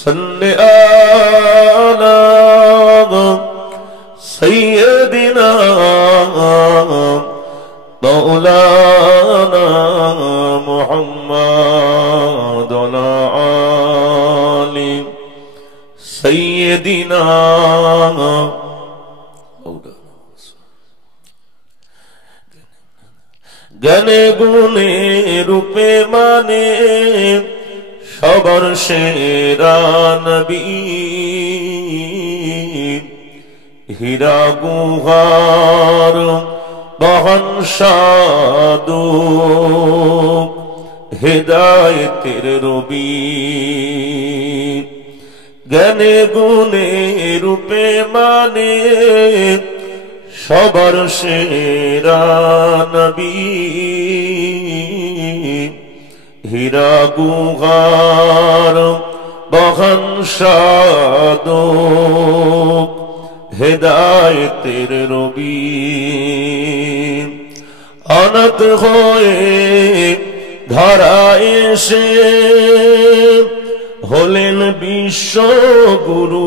सल्ले आला सय्यदिना मौलाना मुहम्मद वअला आलि सय्यदिना गने गुने रूपे माने सबर सेरा नबी हीरा गुहार बहन साधु हिदायतेर रबी गने गुने रूपे माने सबर सेरा नबी हीरा गुहार बहन साधु हिदायतेर रबी अनत होए धराए एसे हलेन विश्व गुरु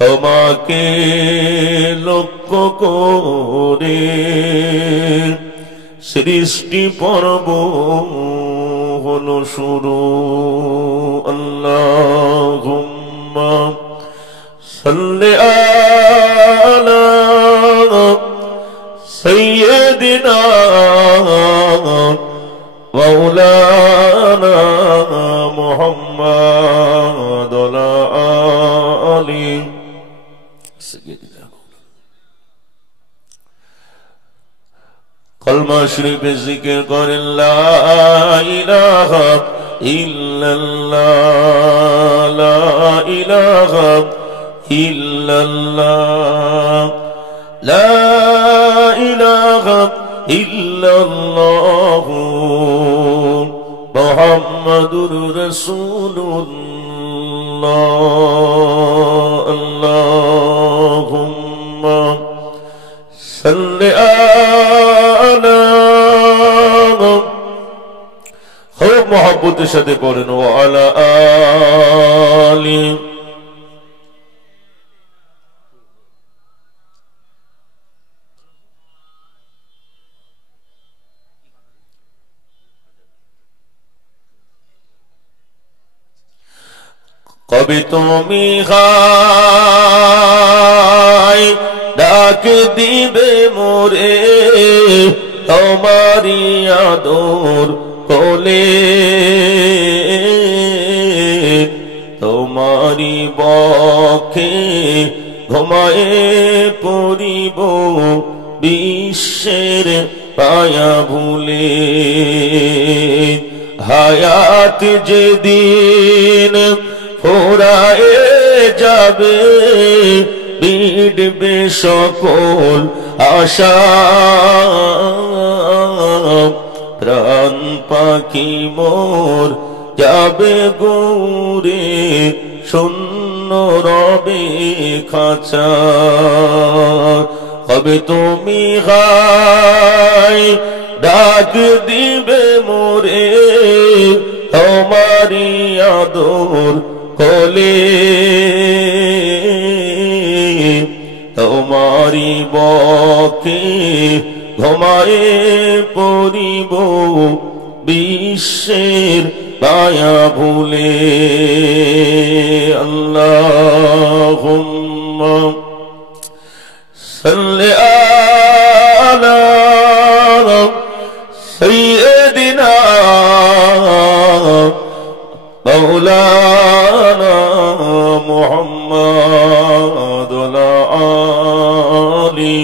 तोमाके लक्ष्य करे सृष्टि पर्व हलो शुरू अल्लाहुम्मा सल्ले आला सय्यदिना मौलाना मुहम्मद वअला आलि कलमा शरीफ जिक्र करें ला इलाहा इल्लल्लाह ला इलाहा इल्लल्लाह ला इलाहा इल्लल्लाह मुहम्मदुर रसूलुल्लाह अल्लाहुम्मा सल्लि आला खूब मोहब्बतेर साथे पढ़ेन व आला आलि कभी तुमी गाय डाक दिबे मोरे तुम्हारी आदर कोले तुम्हारी बखे घुमाए पड़िब विश्वेर पाया भूले हायात जेदिन ফুরায়ে যাবে মিটবে সকল আশা প্রাণ পাখি মোর যাবে গৌরে শূন্য রবে খাঁচা হবে তুমি গায় ডাক দিবে মোরে তোমারি আদর কোলে তোমারি বকে ঘুমায়ে পড়িব বিশ্বের মায়া ভুলে আল্লাহুম্মা সাল্লি আলা সাইয়্যিদিনা मौलाना मुहम्मद वअला आलि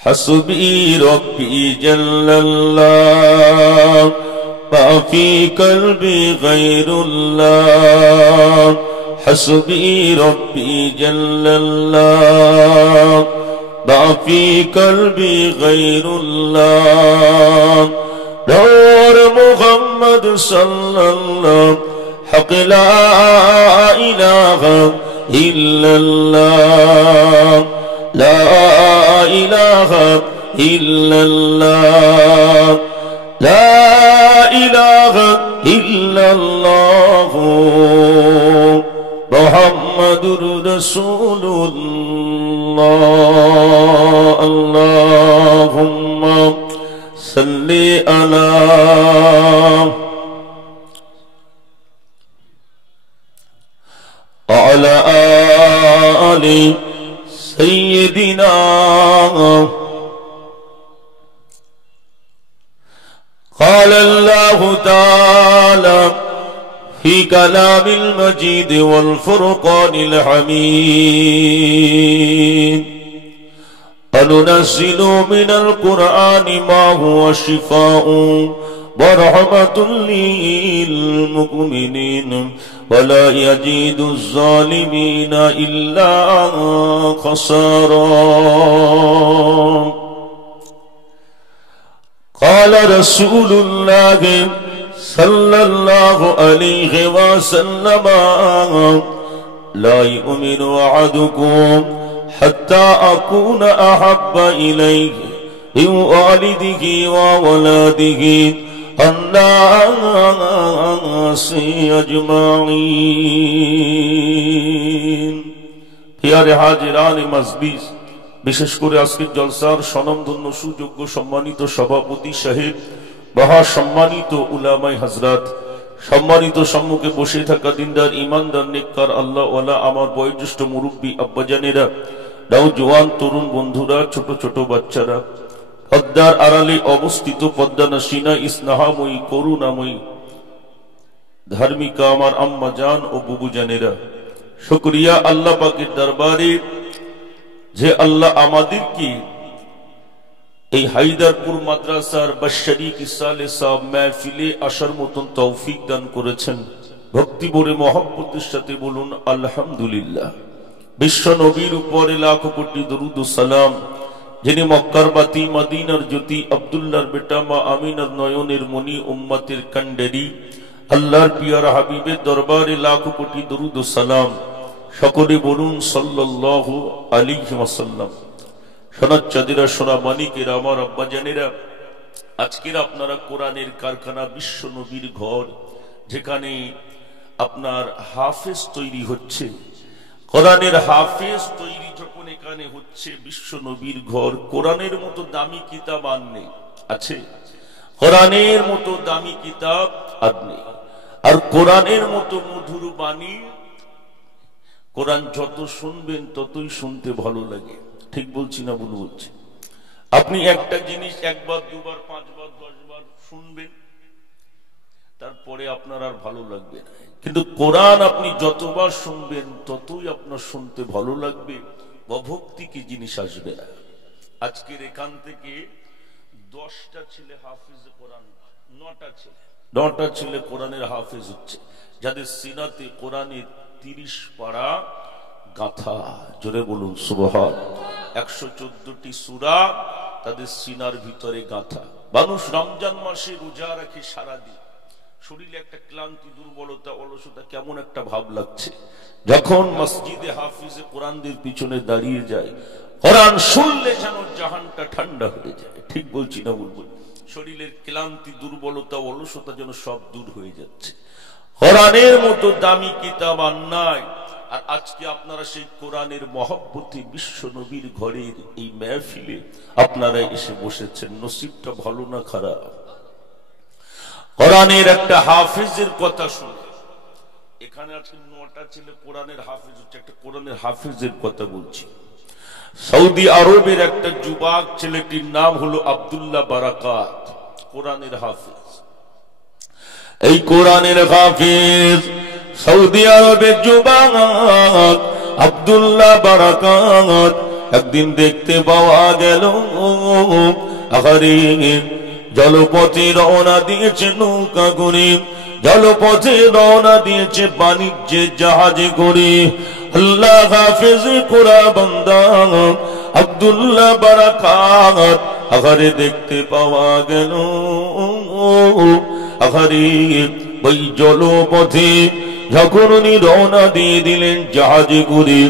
हस्बी रब्बी जल्लल्लाह मा फी कल्बी गैरुल्लाह हस्बी रब्बी जल्लल्लाह मा फी कल्बी गैरुल्लाह नूर मुहम्मद सल्लल्लाहु हक ला इलाहा इल्लल्लाह ला इलाहा इल्लल्लाह মুহাম্মাদুর রাসূলুল্লাহ আল্লাহুম্মা সাল্লি আলা وعلى آل سيدنا قال الله تعالى في كلام المجيد والفرقان الحميد وننزل من القرآن ما هو شفاء ورحمة للمؤمنين ولا يزيد الظالمين إلا خسارا قال رسول الله صلى الله عليه وسلم لا يؤمن أحدكم حتى أكون أحب إليه من والده وولده الناس أجمعين প্রিয় হাজিরান মজলিস, বিশেষ করে আজকের জলসার স্বনামধন্য সুযোগ্য সম্মানিত সভাপতি সাহেব, মহা সম্মানিত উলামায়ে হযরত, সম্মানিত সম্মুখে বসে থাকা দিনদার ইমানদার নেককার আল্লাহ ওয়ালা আমার বয়োজ্যেষ্ঠ মুরব্বী আব্বাজানেরা, নওজোয়ান তরুণ বন্ধুরা, ছোট ছোট বাচ্চারা, পদ্মার আড়ালে অবস্থিত পদ্মানাসিনা স্নেহাময়ী করুণাময়ী ধার্মিকা আমার আম্মা জান ও বুবু জানেরা, শুকরিয়া আল্লাহ পাকের দরবারে যে আল্লাহ আমাদেরকে এই হায়দারপুর মাদ্রাসার বাশশারিক ইসালে সাহেব মাহফিলে আসার মতন তৌফিক দান করেছেন। ভক্তি ভরে মহব্বতের সাথে বলুন আলহামদুলিল্লাহ। বিশ্ব নবীর উপরে লাখ কোটি দরুদ ও সালাম, যিনি মক্কার বাতি, মদিনার জ্যোতি, আব্দুল্লাহর বেটা, মা আমিনার নয়নের মণি, উম্মতের কান্ডারি, আল্লাহর পিয়ার হাবিবের দরবারে লাখ কোটি দরুদ ও সালাম। সকলে বলুন সাল্লাল্লাহু আলাইহি ওয়াসাল্লাম। সোনার চাঁদেরা, সোনা মানিকেরা, আমার আব্বা জানেরা, আজকের আপনারা কোরআনের কারখানা, বিশ্ব নবীর ঘর, যেখানে আপনার হাফেজ তৈরি হচ্ছে, কোরআনের হাফেজ তৈরি যখন এখানে হচ্ছে, বিশ্ব নবীর ঘর, কোরআনের মতো দামি কিতাব আর নেই, আছে? কোরআনের মতো দামি কিতাব আর নেই। আর কোরআনের মতো মধুর বাণী, কোরআন যত শুনবেন ততই শুনতে ভালো লাগে। ঠিক বলছি না ভুল বলছি? আপনি একটা জিনিস একবার, দুবার, পাঁচবার, 10 বার শুনবেন, তারপরে আপনার আর ভালো লাগবে না। কিন্তু কোরআন আপনি যতবার শুনবেন ততই আপনার শুনতে ভালো লাগবে, অভক্তি কি জিনিস আসবে না। আজকের এখান থেকে 10টা ছেলে হাফিজ কোরআন, 9টা ছেলে কোরআনের হাফিজ হচ্ছে, যাদের সিনাতে কোরআনের 30 পারা গাথা। জোরে বলুন সুবহান। 114টি সূরা তাদের সিনার ভিতরে গাথা। মানুষ রমজান মাসে রোজা রাখে সারাদিন, শরীরে একটা ক্লান্তি, দুর্বলতা, অলসতা, কেমন একটা ভাব লাগছে। যখন মসজিদে হাফিজে কোরআনদের পিছনে দাঁড়িয়ে যায়, কোরআন শুনলে যেন জাহানটা ঠান্ডা হয়ে যায়। ঠিক বলছি না ভুল বলছি? শরীরের ক্লান্তি, দুর্বলতা, অলসতা যেন সব দূর হয়ে যাচ্ছে। কোরআনের মতো দামি কিতাব আর নাই। আর আজকে আপনারা সেই কোরআনের মহব্বতে বিশ্ব নবীর ঘরের এই মাহফিলে আপনারা এসে বসেছেন। নসিবটা ভালো না খারাপ? কোরআনের একটা হাফিজের কথা শুনে এখানে আজকে 9টা ছেলে কোরআনের হাফিজ হচ্ছে। একটা কোরআনের হাফিজের কথা বলছি। সৌদি আরবের একটা যুবক, ছেলেটির নাম হলো আব্দুল্লাহ বারাকাত, কোরআনের হাফিজ। এই কোরআনের হাফিজ সৌদি আরবের যুবক আব্দুল্লাহ বারাকাত একদিন দেখতে পাওয়া গেল আহারে জলপথে রওনা দিয়েছে নৌকা করে, জলপথে রওনা দিয়েছে বাণিজ্যের জাহাজে করে। আল্লাহ হাফেজ কোরআন বান্দা আব্দুল্লাহ বারাকাত আহারে দেখতে পাওয়া গেল আহারে ওই জলপথে যখন উনি রওনা দিয়ে দিলেন জাহাজে করে,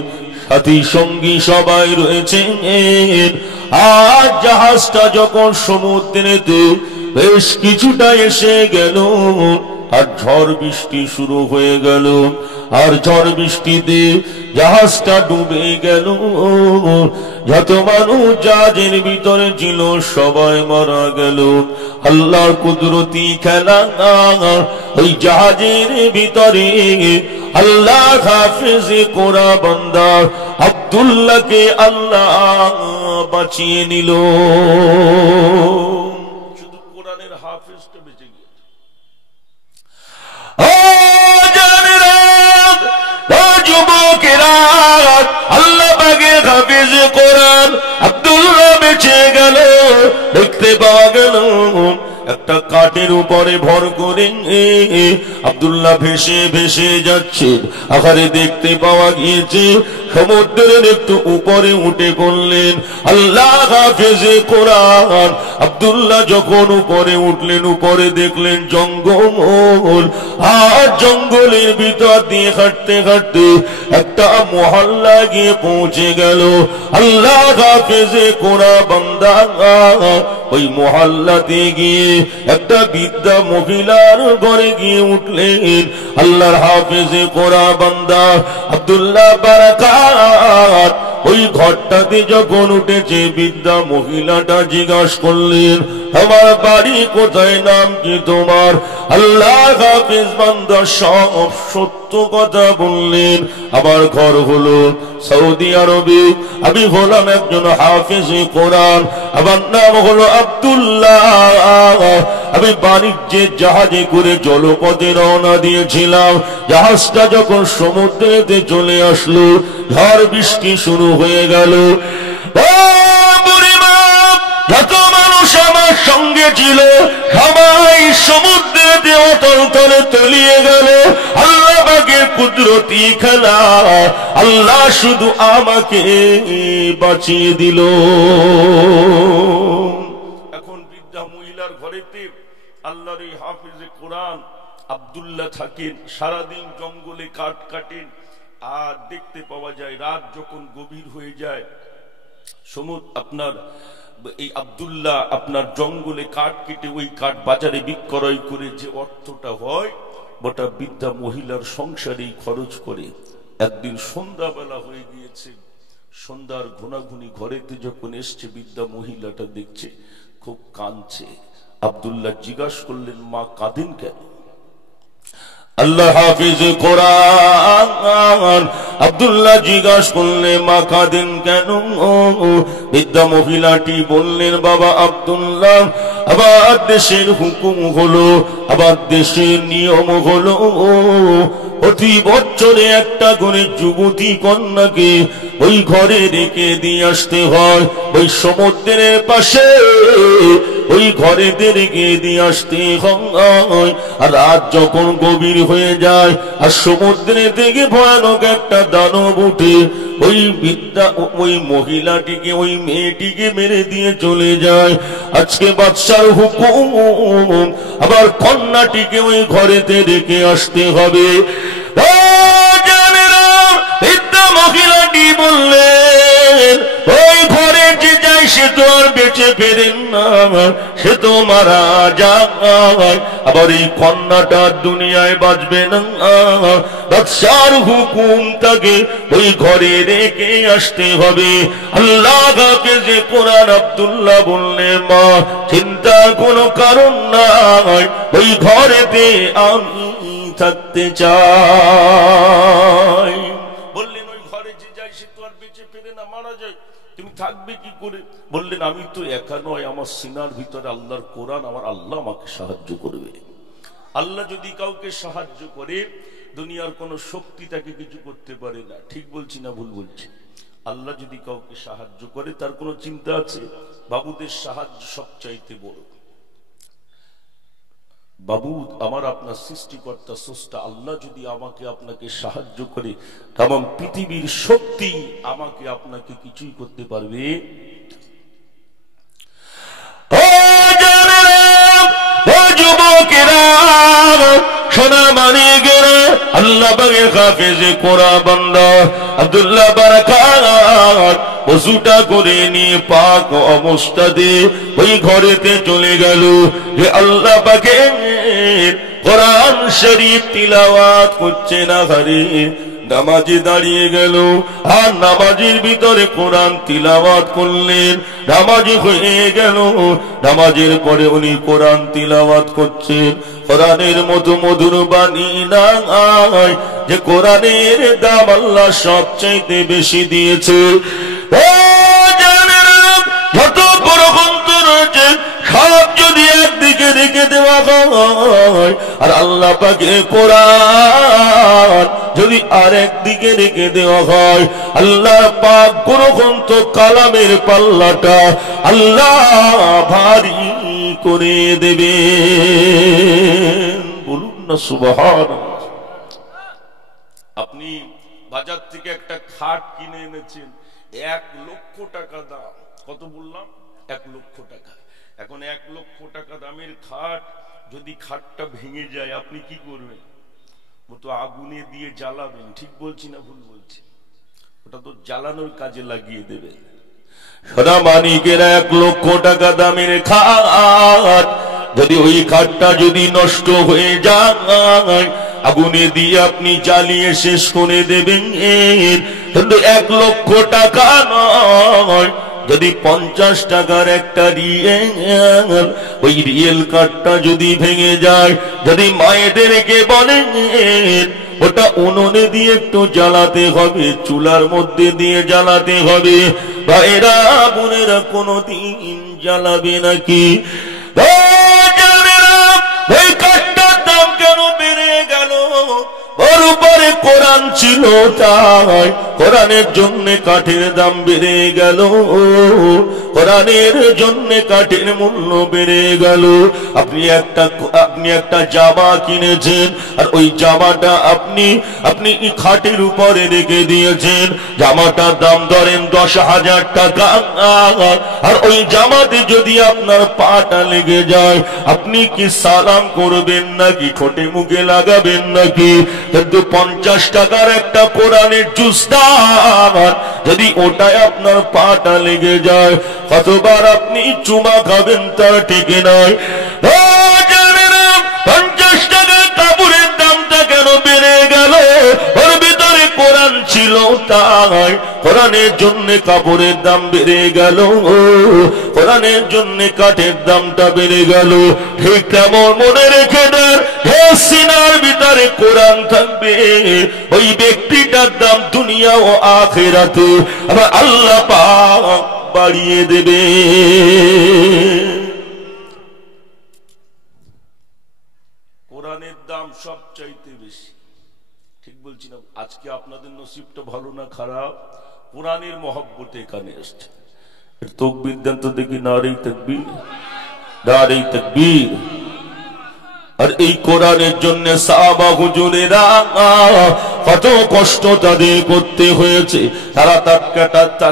সাথী সঙ্গী সবাই রয়েছে। আর জাহাজটা যখন সমুদ্রেতে বেশ কিছুটা এসে গেল আর ঝড় বৃষ্টি শুরু হয়ে গেল। আর ঝড় বৃষ্টিতে জাহাজটা ডুবে গেল। যত মানুষ জাহাজের ভিতরে ছিল সবাই মারা গেল। আল্লাহর কুদরতি খেলা, ওই জাহাজের ভিতরে আল্লাহ হাফেজে কোরআন বান্দা আব্দুল্লাহকে আল্লাহ বাঁচিয়ে নিল। শুধু কোরআনের হাফেজটা বেঁচে গিয়েছে। যুবকেরা, আল্লাহ পাকের হাফেজে কোরআন আব্দুল্লাহ বেঁচে গেল। দেখতে পাওয়া গেল একটা কাঠের উপরে ভর করে আব্দুল্লাহ ভেসে ভেসে যাচ্ছে। আকারে দেখতে পাওয়া গিয়েছে সমুদ্রের একটু উপরে উঠে পড়লেন আল্লাহ হাফেজে কোরআন আব্দুল্লাহ। যখন উপরে উঠলেন, উপরে দেখলেন জঙ্গল। আর জঙ্গলের ভিতর দিয়ে হাঁটতে হাঁটতে একটা মহল্লা গিয়ে পৌঁছে গেল। আল্লাহ হাফেজে কোরআন বান্দা ওই মহল্লাতে গিয়ে একটা বৃদ্ধা মহিলার ঘরে গিয়ে উঠলেন। আল্লাহর হাফেজে কোরআন বান্দা আব্দুল্লাহ বারাকাত ওই ঘরটাতে যখন উঠেছে, বৃদ্ধা মহিলাটা জিজ্ঞাসা করলেন, আমার বাড়ি কোথায়, নাম কি তোমার? আল্লাহ হাফেজ বান্দা সব সত্য কথা বললেন। আমার ঘর হলো সৌদি আরবে, আমি হলাম একজন হাফেজে কোরআন, আমার নাম হলো আব্দুল্লাহ। আমি বাণিজ্যের জাহাজে করে জলপথে রওনা দিয়েছিলাম। জাহাজটা যখন সমুদ্রেতে চলে আসলো, ঝড় বৃষ্টি শুরু হয়ে গেল। যত মানুষ আমার সঙ্গে ছিল সবাই সমুদ্রেতে অতল তলে তলিয়ে গেল। আল্লাহ পাকের কুদরতি খেলা, আল্লাহ শুধু আমাকে বাঁচিয়ে দিল। এখন বৃদ্ধা মহিলার ঘরেতে আল্লাহর এই হাফেজে কোরআন আব্দুল্লাহ থাকেন। সারাদিন জঙ্গলে কাঠ কাটেন। আর দেখতে পাওয়া যায় রাত যখন গভীর হয়ে যায়, আপনার এই আব্দুল্লাহ আপনার জঙ্গলে কাঠ কেটে ওই কাঠ বাজারে বিক্রয় করে যে অর্থটা হয়, ওটা বৃদ্ধা মহিলার সংসারেই খরচ করে। একদিন সন্ধ্যাবেলা হয়ে গিয়েছে, সন্ধ্যার ঘুনাঘুনি ঘরেতে যখন এসছে, বৃদ্ধা মহিলাটা দেখছে খুব কাঁদছে। আব্দুল্লাহ জিজ্ঞাসা করলেন, মা কাঁদেন কেন? আল্লাহ হাফিজ কোরআন আব্দুল্লাহ জিজ্ঞাসা করলেন, মা কাঁদেন কেন? বৃদ্ধা মহিলাটি বললেন, বাবা আব্দুল্লাহ, আবার দেশের হুকুম হলো, আবার দেশের নিয়ম হলো, প্রতি বছরে একটা করে যুবতী কন্যাকে ওই ঘরে রেখে দিয়ে আসতে হয়। ওই সমুদ্রের পাশে ওই ঘরেতে রেখে দিয়ে আসতে হয়। আর রাত যখন গভীর হয়ে যায় আর সমুদ্রে থেকে ভয়ানক একটা দানব উঠে ওই বিদ্যা ওই মহিলাটিকে ওই মেয়েটিকে মেরে দিয়ে চলে যায়। আজকে বাদশার হুকুম, আবার কন্যাটিকে ওই ঘরেতে রেখে আসতে হবে। বৃদ্ধা মহিলাটি বললেন, ওই ঘরে যে যায় সে তো আর বেঁচে ফেরেন না, সে তো মারা যায়। আবার এই কন্যাটা দুনিয়ায় বাঁচবে না। বাদশার হুকুম তাকে ওই ঘরে রেখে আসতে হবে। আল্লাহ যে কোরআন আব্দুল্লাহ বললেন, মা চিন্তার কোনো কারণ নাই, ওই ঘরেতে আমি থাকতে চাই। বললেন, ওই ঘরে যে যায় সে তো আর বেঁচে ফেরে না, মারা যায়, তুমি থাকবে কি করে? বললেন, আমি তো একা নয়, আমার সিনার ভিতরে আল্লাহর কোরআন, আমার আল্লাহ আমাকে সাহায্য করবে। আল্লাহ যদি কাউকে সাহায্য করে, দুনিয়ার কোন শক্তি তাকে কিছু করতে পারে না। ঠিক বলছি না ভুল বলছি? আল্লাহ যদি কাউকে সাহায্য করে, তার কোনো চিন্তা আছে? বাবুদের সাহায্য সবচাইতে বড়। বাবু আমার আপনার সৃষ্টিকর্তা স্রষ্টা আল্লাহ যদি আমাকে আপনাকে সাহায্য করে, তামাম পৃথিবীর শক্তি আমাকে আপনাকে কিছুই করতে পারবে। যুবকেরা, সোনা মানিকেরা, আল্লাহ পাকের হাফেজে কোরআন বান্দা আব্দুল্লাহ বারাকাত ওযুটা করে নিয়ে পাক অবস্থাতে ওই ঘরেতে চলে গেল। যে আল্লাহ পাকের কোরআন শরীফ তিলাওয়াত করছে না ঘরে, নামাজে দাঁড়িয়ে গেল আর নামাজের ভিতরে কোরআন তিলাওয়াত করলেন, নামাজি হয়ে গেল। নামাজের পরে উনি কোরআন তিলাওয়াত করছেন। কোরআনের মতো মধুর বাণী নাই যে কোরআনের দাম আল্লাহ সবচাইতে বেশি দিয়েছে। যত বড় গ্রন্থ রয়েছে সব যদি একদিকে রেখে দেওয়া হয়, আর আল্লাহ পাকের কোরআন যদি আর একদিকে রেখে দেওয়া হয়, আল্লাহ পাক গ্রন্থ কালামের পাল্লাটা আল্লাহ ভারী করে দেবে। বলুন না সুবহানাল্লাহ। আপনি বাজার থেকে একটা খাট কিনে এনেছেন, 1 লক্ষ টাকা দাম। কত বললাম? 1 লক্ষ টাকা। এখন 1 লক্ষ টাকা দামের খাট যদি খাটটা ভেঙে যায় আপনি কি করবেন? ও তো আগুনে দিয়ে জ্বালাবেন। ঠিক বলছি না ভুল বলছি? ওটা তো জ্বালানোর কাজে লাগিয়ে দেবেন। সোনা মানিকেরা 1 লক্ষ টাকা দামের খাট, যদি ওই খাটটা যদি নষ্ট হয়ে যায় আগুনে দিয়ে আপনি জ্বালিয়ে শেষ করে দেবেন। কিন্তু 1 লক্ষ টাকা নয়, যদি 50 টাকার একটা রিয়েল, ওই রিয়েল কাঠটা যদি ভেঙে যায়, যদি মায়েদেরকে বলেন ওটা উনুনে দিয়ে একটু জ্বালাতে হবে, চুলার মধ্যে দিয়ে জ্বালাতে হবে, ভাইরা বোনেরা কোনদিন জ্বালাবে নাকি? ওই কাঠটার দাম কেন বেড়ে গেল? ওর উপরে কোরআন ছিল তাই কোরআনের জন্য কাঠের দাম বেড়ে গেল, কোরআনের জন্য কাঠের মূল্য বেড়ে গেল। আপনি একটা জামা কিনেছেন আর ওই জামাটা আপনি খাটের উপরে রেখে দিয়েছেন, জামাটার দাম ধরেন 10,000 টাকা, আর ওই জামাতে যদি আপনার পাটা লেগে যায় আপনি কি সালাম করবেন নাকি ঠোঁটে মুখে লাগাবেন নাকি? কিন্তু 50 টাকার একটা কোরআনের জুসদার যদি ওটাই আপনার পাটা লেগে যায় কতবার আপনি চুমা খাবেন তার ঠিক নয়। 50 টাকার কাপড়ের দামটা কেন বেড়ে গেল? ওর ভিতরে কোরআন ছিল তাই কোরআনের জন্য কাপড়ের দাম বেড়ে গেল, কোরআনের জন্য কাঠের দামটা বেড়ে গেল। ঠিক তেমন মনে রেখে দেন, হে সিনার ভিতরে কোরআন থাকবে ওই ব্যক্তিটার দাম দুনিয়া ও আখিরাতে আবার আল্লাহ পাক বাড়িয়ে দেবে। কোরআনের দাম সবচাইতে বেশি। ঠিক বলছি না? আজকে আপনাদের নসিবটা ভালো না খারাপ? কোরআনের মহব্বতে এখানে এসছে। তাকবীর দেন তো দেখি, নারে তাকবীর, নারে তাকবীর। আর এই কোরআনের জন্য সাহাবা হুজুরেরা কত কষ্ট তাদের করতে হয়েছে, তারা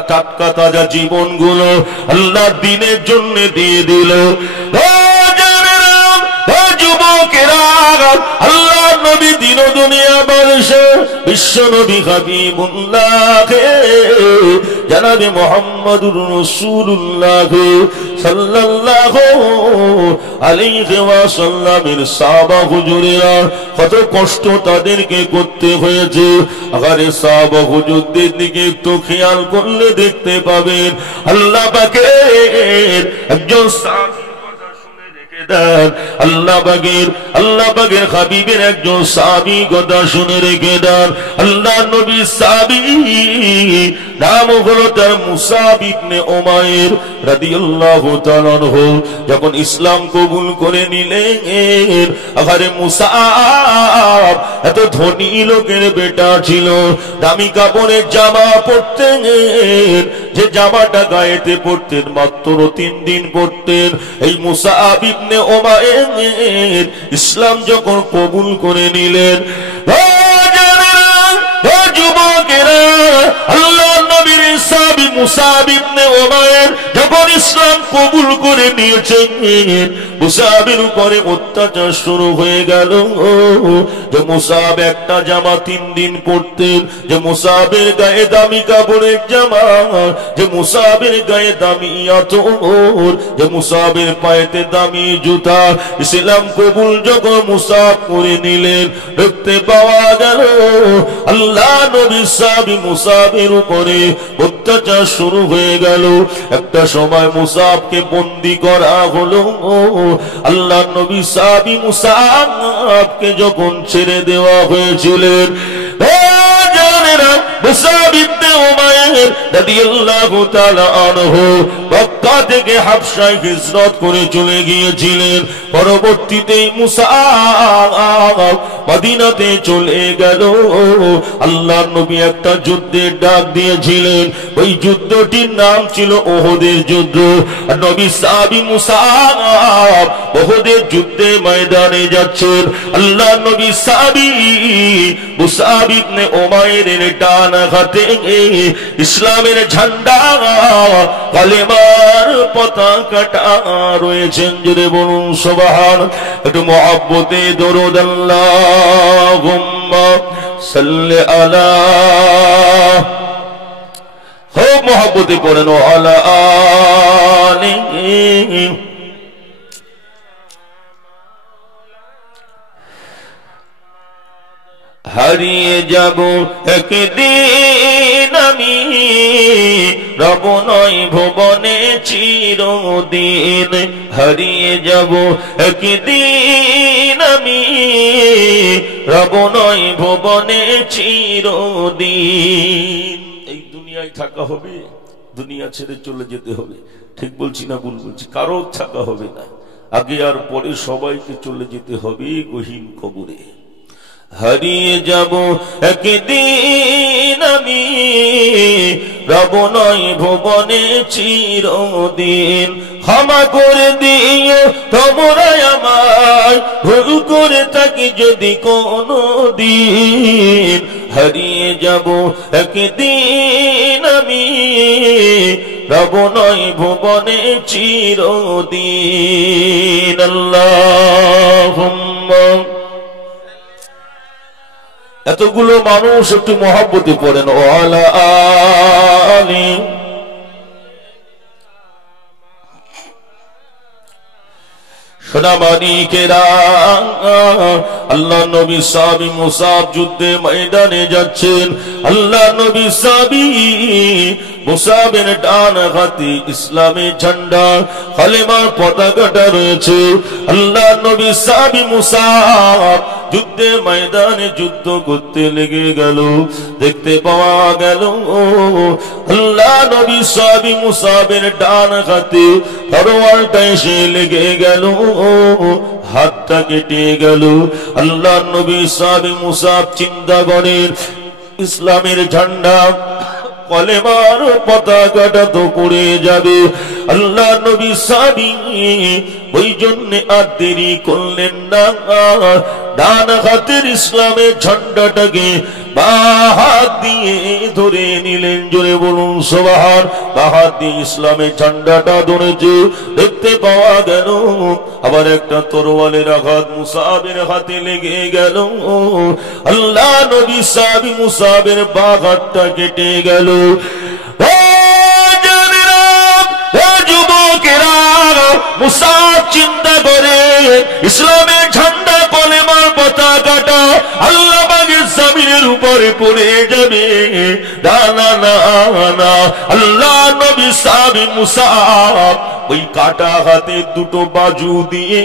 টাটকা তাজা জীবনগুলো আল্লাহ দ্বীনের জন্য দিয়ে দিল। যুবকেরা আল্লাহ নবী দিন দুনিয়া বর্ষে বিশ্ব নবী হাবিবুল্লাহ জনাবে মুহাম্মদুর রাসূলুল্লাহ সাল্লাল্লাহু আলাইহি ওয়াসাল্লামের সাহাবা হুজুরেরা কত কষ্ট তাদেরকে করতে হয়েছে। আগারে সাহাবা হুজুরদের দিকে একটু খেয়াল করলে দেখতে পাবেন আল্লাহ পাকের একজন আল্লাহ পাকের হাবিবের একজন সাহাবী কথা শুনে রেখে দেন। আল্লাহ নবী সাহাবী নাম হলো তার মুসাব ইবনে উমাইর রাদিয়াল্লাহু তাআলা আনহু। যখন ইসলাম কবুল করে নিলেন, আরে মুসাব এত ধনী লোকের বেটা ছিল, দামি কাপড়ের জামা পরতেন, যে জামাটা গায়েতে পরতেন মাত্র 3 দিন পরতেন। এই মুসাব ইবনে উমাইর ইসলাম যখন কবুল করে নিলেন, যুবকেরা আল্লাহ নবীর সাহাবী মুসাব ইবনে উমাইর যখন ইসলাম কবুল করে নিয়েছেন, মুসাবের উপরে অত্যাচার শুরু হয়ে গেল। যে মুসাব একটা জামা 3 দিন পরতেন, যে মুসাবের গায়ে দামি কাপড়ের জামা, যে মুসাবের গায়ে দামি আতর, যে মুসাবের পায়েতে দামি জুতা। ইসলাম কবুল যখন মুসাব করে নিলেন, দেখতে পাওয়া গেল আল্লাহ নবী সাহাবী মুসাবের উপরে অত্যাচার শুরু হয়ে গেল। একটা সময় মুসাবকে বন্দী করা হলো। আল্লাহ নবী সাহাবী মুসাবকে যখন ছেড়ে দেওয়া হয়েছিলেন, মুসাব ইবনে উমাইর রাদিয়াল্লাহু তাআলা আনহু মক্কা থেকে হাবশায় হিজরত করে চলে গিয়েছিলেন। পরবর্তীতে মুসাব মদিনাতে চলে গেল। আল্লাহর নবী একটা যুদ্ধের ডাক দিয়েছিলেন, ওই যুদ্ধটির নাম ছিল উহুদের যুদ্ধ। আর নবী সাহাবী মুসাব উহুদের যুদ্ধে ময়দানে যাচ্ছেন। আল্লাহর নবী সাহাবী মুসাব ইবনে উমাইরের ডান হাতে ইসলামের ঝান্ডা, কালেমার পতাকাটা রয়েছেন। জোরে বলুন সুবহান। একটু মুহাব্বতে দরুদ আল্লাহুম্মা সাল্লি আলা, হো মুহাব্বতে পড়েন আলা আলিহি। হারিয়ে যাব একদিন আমি, রব নয় ভুবনে চিরদিন। হারিয়ে যাব একদিন আমি, রব নয় ভুবনে চিরদিন। এই দুনিয়ায় থাকা হবে, দুনিয়া ছেড়ে চলে যেতে হবে। ঠিক বলছি না ভুল বলছি? কারো থাকা হবে না, আগে আর পরে সবাইকে চলে যেতে হবে গহীন কবরে। হারিয়ে যাব একদিন আমি, রব নয় ভুবনে চিরদিন। ক্ষমা করে দিও তোমরা আমায়, ভুল করে থাকি যদি কোনো দিন। হারিয়ে যাব একদিন আমি, রব নয় ভুবনে চিরদিন। আল্লাহুম্মা, এতগুলো মানুষ একটু মহব্বতে পড়েন ও আলা আলি। সোনামানিকেরা, আল্লাহ নবী সাহাবী মুসাব যুদ্ধে ময়দানে যাচ্ছেন। আল্লাহ নবী সাহাবী মুসাবের ডান হাতে ইসলামের ঝান্ডা, কালেমার পতাকাটা রয়েছে। আল্লাহ নবী সাহাবী মুসাব যুদ্ধের ময়দানে যুদ্ধ করতে লেগে গেল। দেখতে পাওয়া গেল আল্লাহ নবী সাহাবী মুসাবের ডান হাতে তরোয়ালটা এসে লেগে গেল, হাতটা কেটে গেল। আল্লাহ নবী সাহাবী মুসাব চিন্তা করেন, ইসলামের ঝান্ডা, কলেমার পতাকাটা তো পড়ে যাবে। আল্লাহ নবী সাহাবী ওই জন্য আর দেরি করলেন না, ডান হাতের ইসলামের ঝান্ডাটাকে বা হাত দিয়ে ধরে নিলেন। জোরে বলুন সুবহান। বা হাত দিয়ে ইসলামের ঝান্ডাটা ধরেছে। দেখতে পাওয়া গেল আবার একটা তরোয়ালের আঘাত মুসাবের হাতে লেগে গেল। আল্লাহ নবী সাহাবী মুসাবের বা হাতটা কেটে গেল। যুবকেরা, মুসাব চিন্তা করে ইসলামের ঝান্ডা, কলেমার পতাকাটা আল্লাহ পাকের জমিনের উপরে পড়ে যাবে। না না না না, আল্লাহ নবী সাহাবী মুসাব ওই কাটা হাতে দুটো বাজু দিয়ে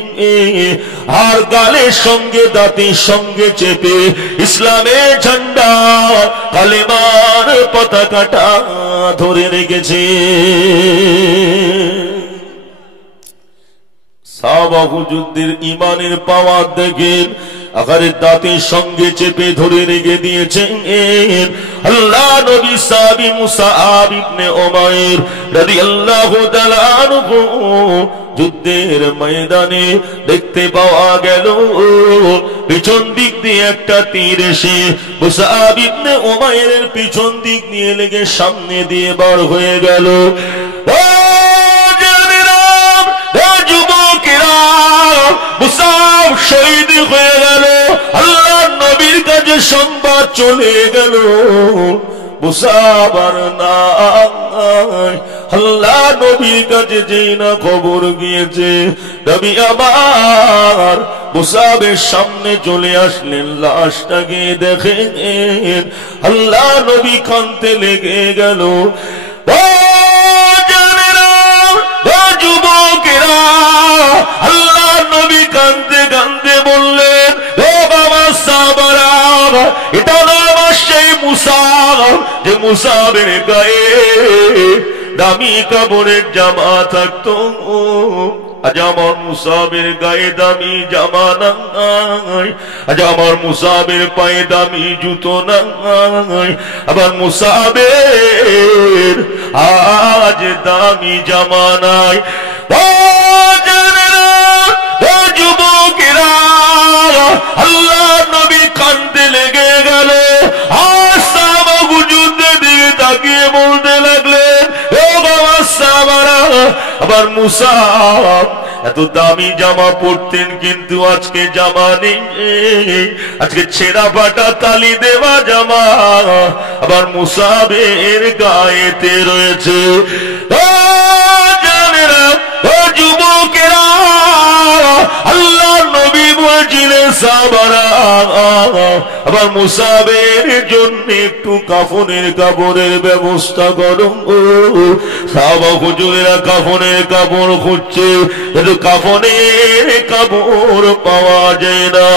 আর গালের সঙ্গে দাঁতের সঙ্গে চেপে ইসলামের ঝান্ডা, কালেমার পতাকাটা ধরে রেখেছে। সাহাবা যুদ্ধের ইমানের পাওয়ার দেখেন, আকারে দাঁতের সঙ্গে চেপে ধরে রেখে দিয়েছেন। আল্লাহ নবী সাহাবী মুসাব ইবনে উমাইর রাদিয়াল্লাহু তাআলা আনহু যুদ্ধের ময়দানে দেখতে পাওয়া গেল পিছন দিক দিয়ে একটা তীর এসে মুসআব ইবনে উমাইরের পিছন দিক নিয়ে লেগে সামনে দিয়ে বার হয়ে গেল। মুসআব শহীদ হয়ে গেল। আল্লাহর নবীর কাছে সংবাদ চলে গেল মুসআব আর নাই। আল্লাহ নবীর কাছে যেই না খবর গিয়েছে, নবী আমার মুসআবের সামনে চলে আসলেন, লাশটাকে দেখেন। আল্লাহ নবী কাঁদতে লেগে গেল। যুবকেরা, আল্লাহ নবী কাঁদতে কাঁদতে বললেন, ও বাবা সাহাবারা, এটা না আমার সেই মুসআব যে মুসআবের গায়ে দামি কাপড়ের জামা থাকতো। আজ আমার মুসআবের গায়ে দামি জামা নাই, আজ আমার মুসআবের পায়ে দামি জুতো নাই, আবার মুসআবের আজ দামি জামা নাই। যুবকেরা, আল্লাহ নবী কাঁদতে লেগে গেল। তাকিয়ে বলতে লাগলেন, ও বাবা সাহাবারা, আবার মুসআব এত দামি জামা পরতেন, কিন্তু আজকে জামা নেই, আজকে ছেঁড়া ফাটা তালি দেওয়া জামা আবার মুসআবের গায়েতে রয়েছে। যুবকেরা, আল্লাহ নবী বলছিলেন, সাহাবারা আবার মুসআবের জন্য একটু কাফনের কাপড়ের ব্যবস্থা করো। সাহাবা হুজুরেরা কাফনের কাপড় খুঁজছে, কিন্তু কাফনের কাপড় পাওয়া যায় না।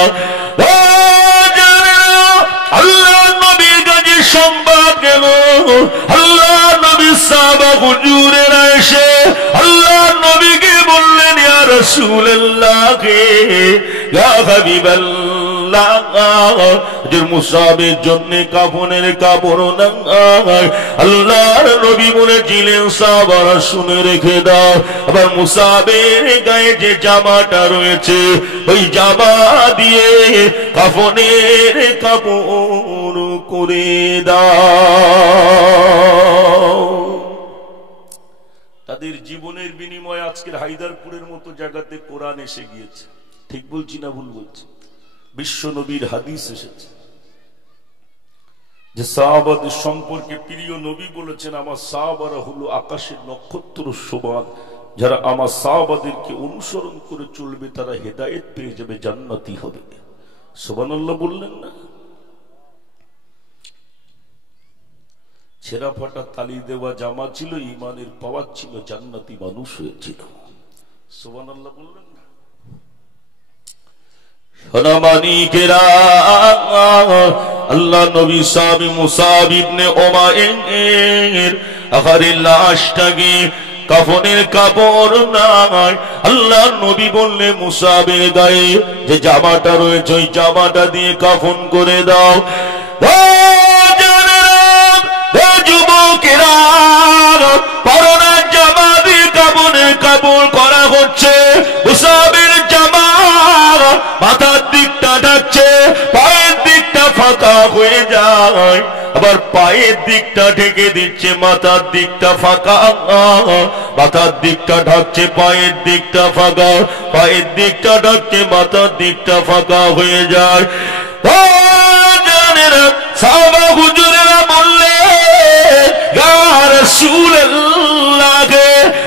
আল্লাহ নবীর কাছে সংবাদ গেল। আল্লাহ নবী সাহাবা হুজুরেরা এসে আল্লাহ নবীকে বললেন, ইয়া রাসূলুল্লাহ, ইয়া হাবিবাল্লাহ, মুসআবের জন্য কাফনের কাপড় নাই। আল্লাহর নবী বলেছিলেন, সাহাবারা শুনে রেখে দাও, আবার মুসআবের গায়ে যে জামাটা রয়েছে ওই জামা দিয়ে কাফনের কাপড় করে দাও। তাদের জীবনের বিনিময়ে আজকের হায়দারপুরের মতো জায়গাতে কোরআন এসে গিয়েছে। ঠিক বলছি না ভুল বলছি? বিশ্ব নবীর হাদিস এসেছে যে সাহাবাদের সম্পর্কে প্রিয় নবী বলেছেন, আমার সাহাবারা হলো আকাশের নক্ষত্র সমান, যারা আমার সাহাবাদেরকে অনুসরণ করে চলবে তারা হেদায়েত পেয়ে যাবে, জান্নাতি হবে। সুবহানাল্লাহ বললেন না? ছেঁড়া ফাটা তালি দেওয়া জামা ছিল, ইমানের পাওয়ার ছিল, জান্নাতি মানুষ হয়েছিল। সুবহানাল্লাহ বললেন না? সোনামানিকেরা, আল্লাহ নবী সাহাবী মুসআব ইবনে উমাইর আখারে লাশটাকে কাফনের কাপড় নাই। আল্লাহ নবী বললে, মুসআবের গায়ে যে জামাটা রয়েছে ওই জামাটা দিয়ে কাফন করে দাও। যুবকেরা, পরনের জামা দিয়ে কাফনের কাপড় করা হচ্ছে। মুসআবের জামা মাথার দিকটা ঢাকছে, পায়ের দিকটা ফাঁকা হয়ে যায়, আবার পায়ের দিকটা ঢেকে দিচ্ছে, মাথার দিকটা ফাঁকা, মাথার দিকটা ঢাকছে, পায়ের দিকটা ফাঁকা, পায়ের দিকটা ঢাকছে, মাথার দিকটা ফাঁকা হয়ে যায়। সাহাবা হুজুরেরা বললে, ইয়া রাসূলুল্লাহ,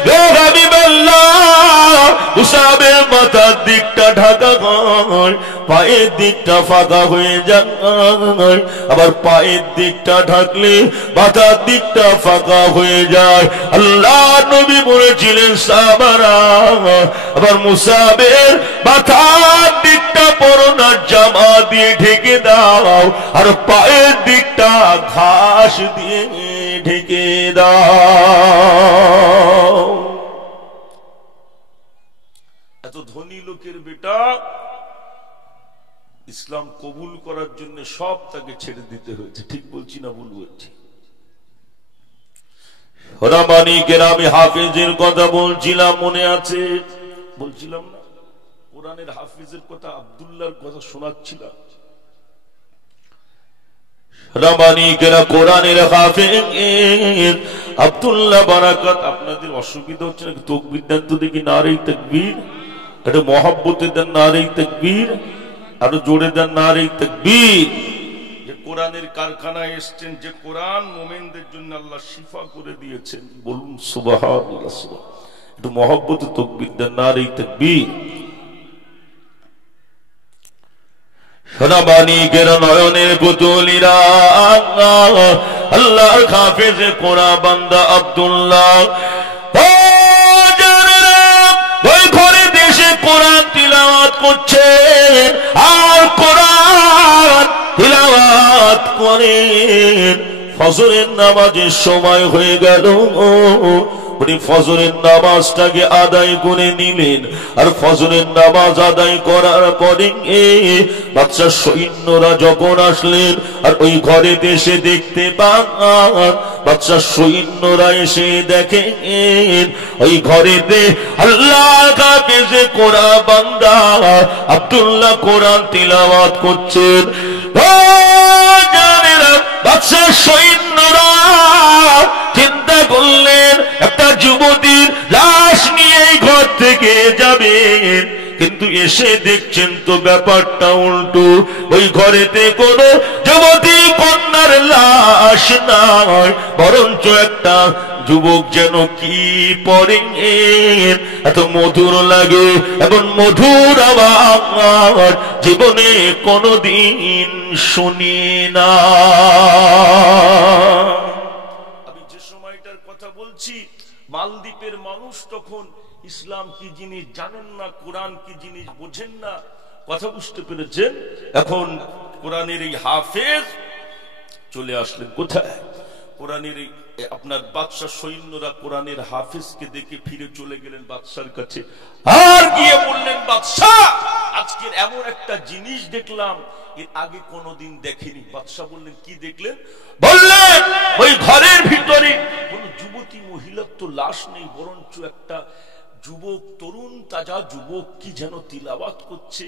ইয়া হাবিবাল্লাহ, মুসআবের মাথার দিকটা ঢাকা হয়, পায়ের দিকটা ফাঁকা হয়ে যায়, আবার পায়ের দিকটা ঢাকলে মাথার দিকটা ফাঁকা হয়ে যায়। আল্লাহ নবী বলেছিলেন, সাহাবারা আবার মুসআবের মাথার দিকটা পরনের জামা দিয়ে ঢেকে দাও, আর পায়ের দিকটা ঘাস দিয়ে ঢেকে দাও। এত ধনী লোকের বেটা ইসলাম কবুল করার জন্য সব তাকে ছেড়ে দিতে হয়েছে। ঠিক বলছি না ভুল বলছি? আমি হাফেজের কথা বলছিলাম, মনে আছে? বলছিলাম না কোরআনের হাফিজের কথা, আব্দুল্লাহর কথা শোনাচ্ছিলাম। কোরআনের হাফিজ আব্দুল্লাহ বারাকাত। আপনাদের অসুবিধা হচ্ছে না? তাকবীর দেন তো দেখি, নারে তাকবীর। এটা মহব্বতে দেন নারে তাকবীর, আরো জোরে দেন নারে তাকবীর। যে কোরআনের কারখানায় এসছেন, যে কোরআন মুমিনদের জন্য আল্লাহ শিফা করে দিয়েছেন, বলুন সুবহানাল্লাহ। একটু মহব্বতে তাকবীর দেন নারে তাকবীর। সোনাবাণীকের নয়নের পুতুলিরা আল্লাহর হাফেজ কোরআন বান্দা আব্দুল্লাহ ওই ঘরে দেশে কোরআন তিলাওয়াত করছে, আর কোরআন তিলাওয়াত করেন। ফজরের নামাজের সময় হয়ে গেল, উনি ফজরের নামাজটাকে আদায় করে নিলেন। আর ফজরের নামাজ আদায় করার পরে বাচ্চা সৈন্যরা যখন আসলেন, আর ওই ঘরে এসে দেখতে পান, বাচ্চা সৈন্যরা এসে দেখেন ওই ঘরেতে আল্লাহ হাফেজে কোরআন বান্দা আব্দুল্লাহ কোরআন তিলাওয়াত করছেন। বাচ্চা সৈন্যরা চিন্তা করলেন একটা যুবতীর লাশ নিয়ে ঘর থেকে যাবেন, কিন্তু এসে দেখছেন তো ব্যাপারটা উল্টো। ওই ঘরেতে কোনো যুবতী কন্যার লাশ নয়, বরঞ্চ একটা যুবক যেন কি পড়েন, এত মধুর লাগে এবং মধুর আওয়াজ জীবনে কোনদিন শুনি না। আমি যে সময়টার কথা বলছি, মালদ্বীপের মানুষ তখন ইসলাম কি জিনিস জানেন না, কোরআন কি জিনিস বোঝেন না। কথা বুঝতে পেরেছেন? এখন কোরআনের এই হাফেজ চলে আসলেন কোথায়? কোরআনের আপনার বাদশাহ সৈন্যরা কোরআনের হাফেজকে দেখে ফিরে চলে গেলেন বাদশার কাছে, আর গিয়ে বললেন, বাদশাহ আজকের এমন একটা জিনিস দেখলাম, এর আগে কোনোদিন দেখেনি। বাদশাহ বললেন, কি দেখলেন? বললেন, ওই ঘরের ভিতরে কোন যুবতী মহিলার তো লাশ নেই, বরঞ্চ একটা যুবক, তরুণ তাজা যুবক কি যেন তিলাওয়াত করছে,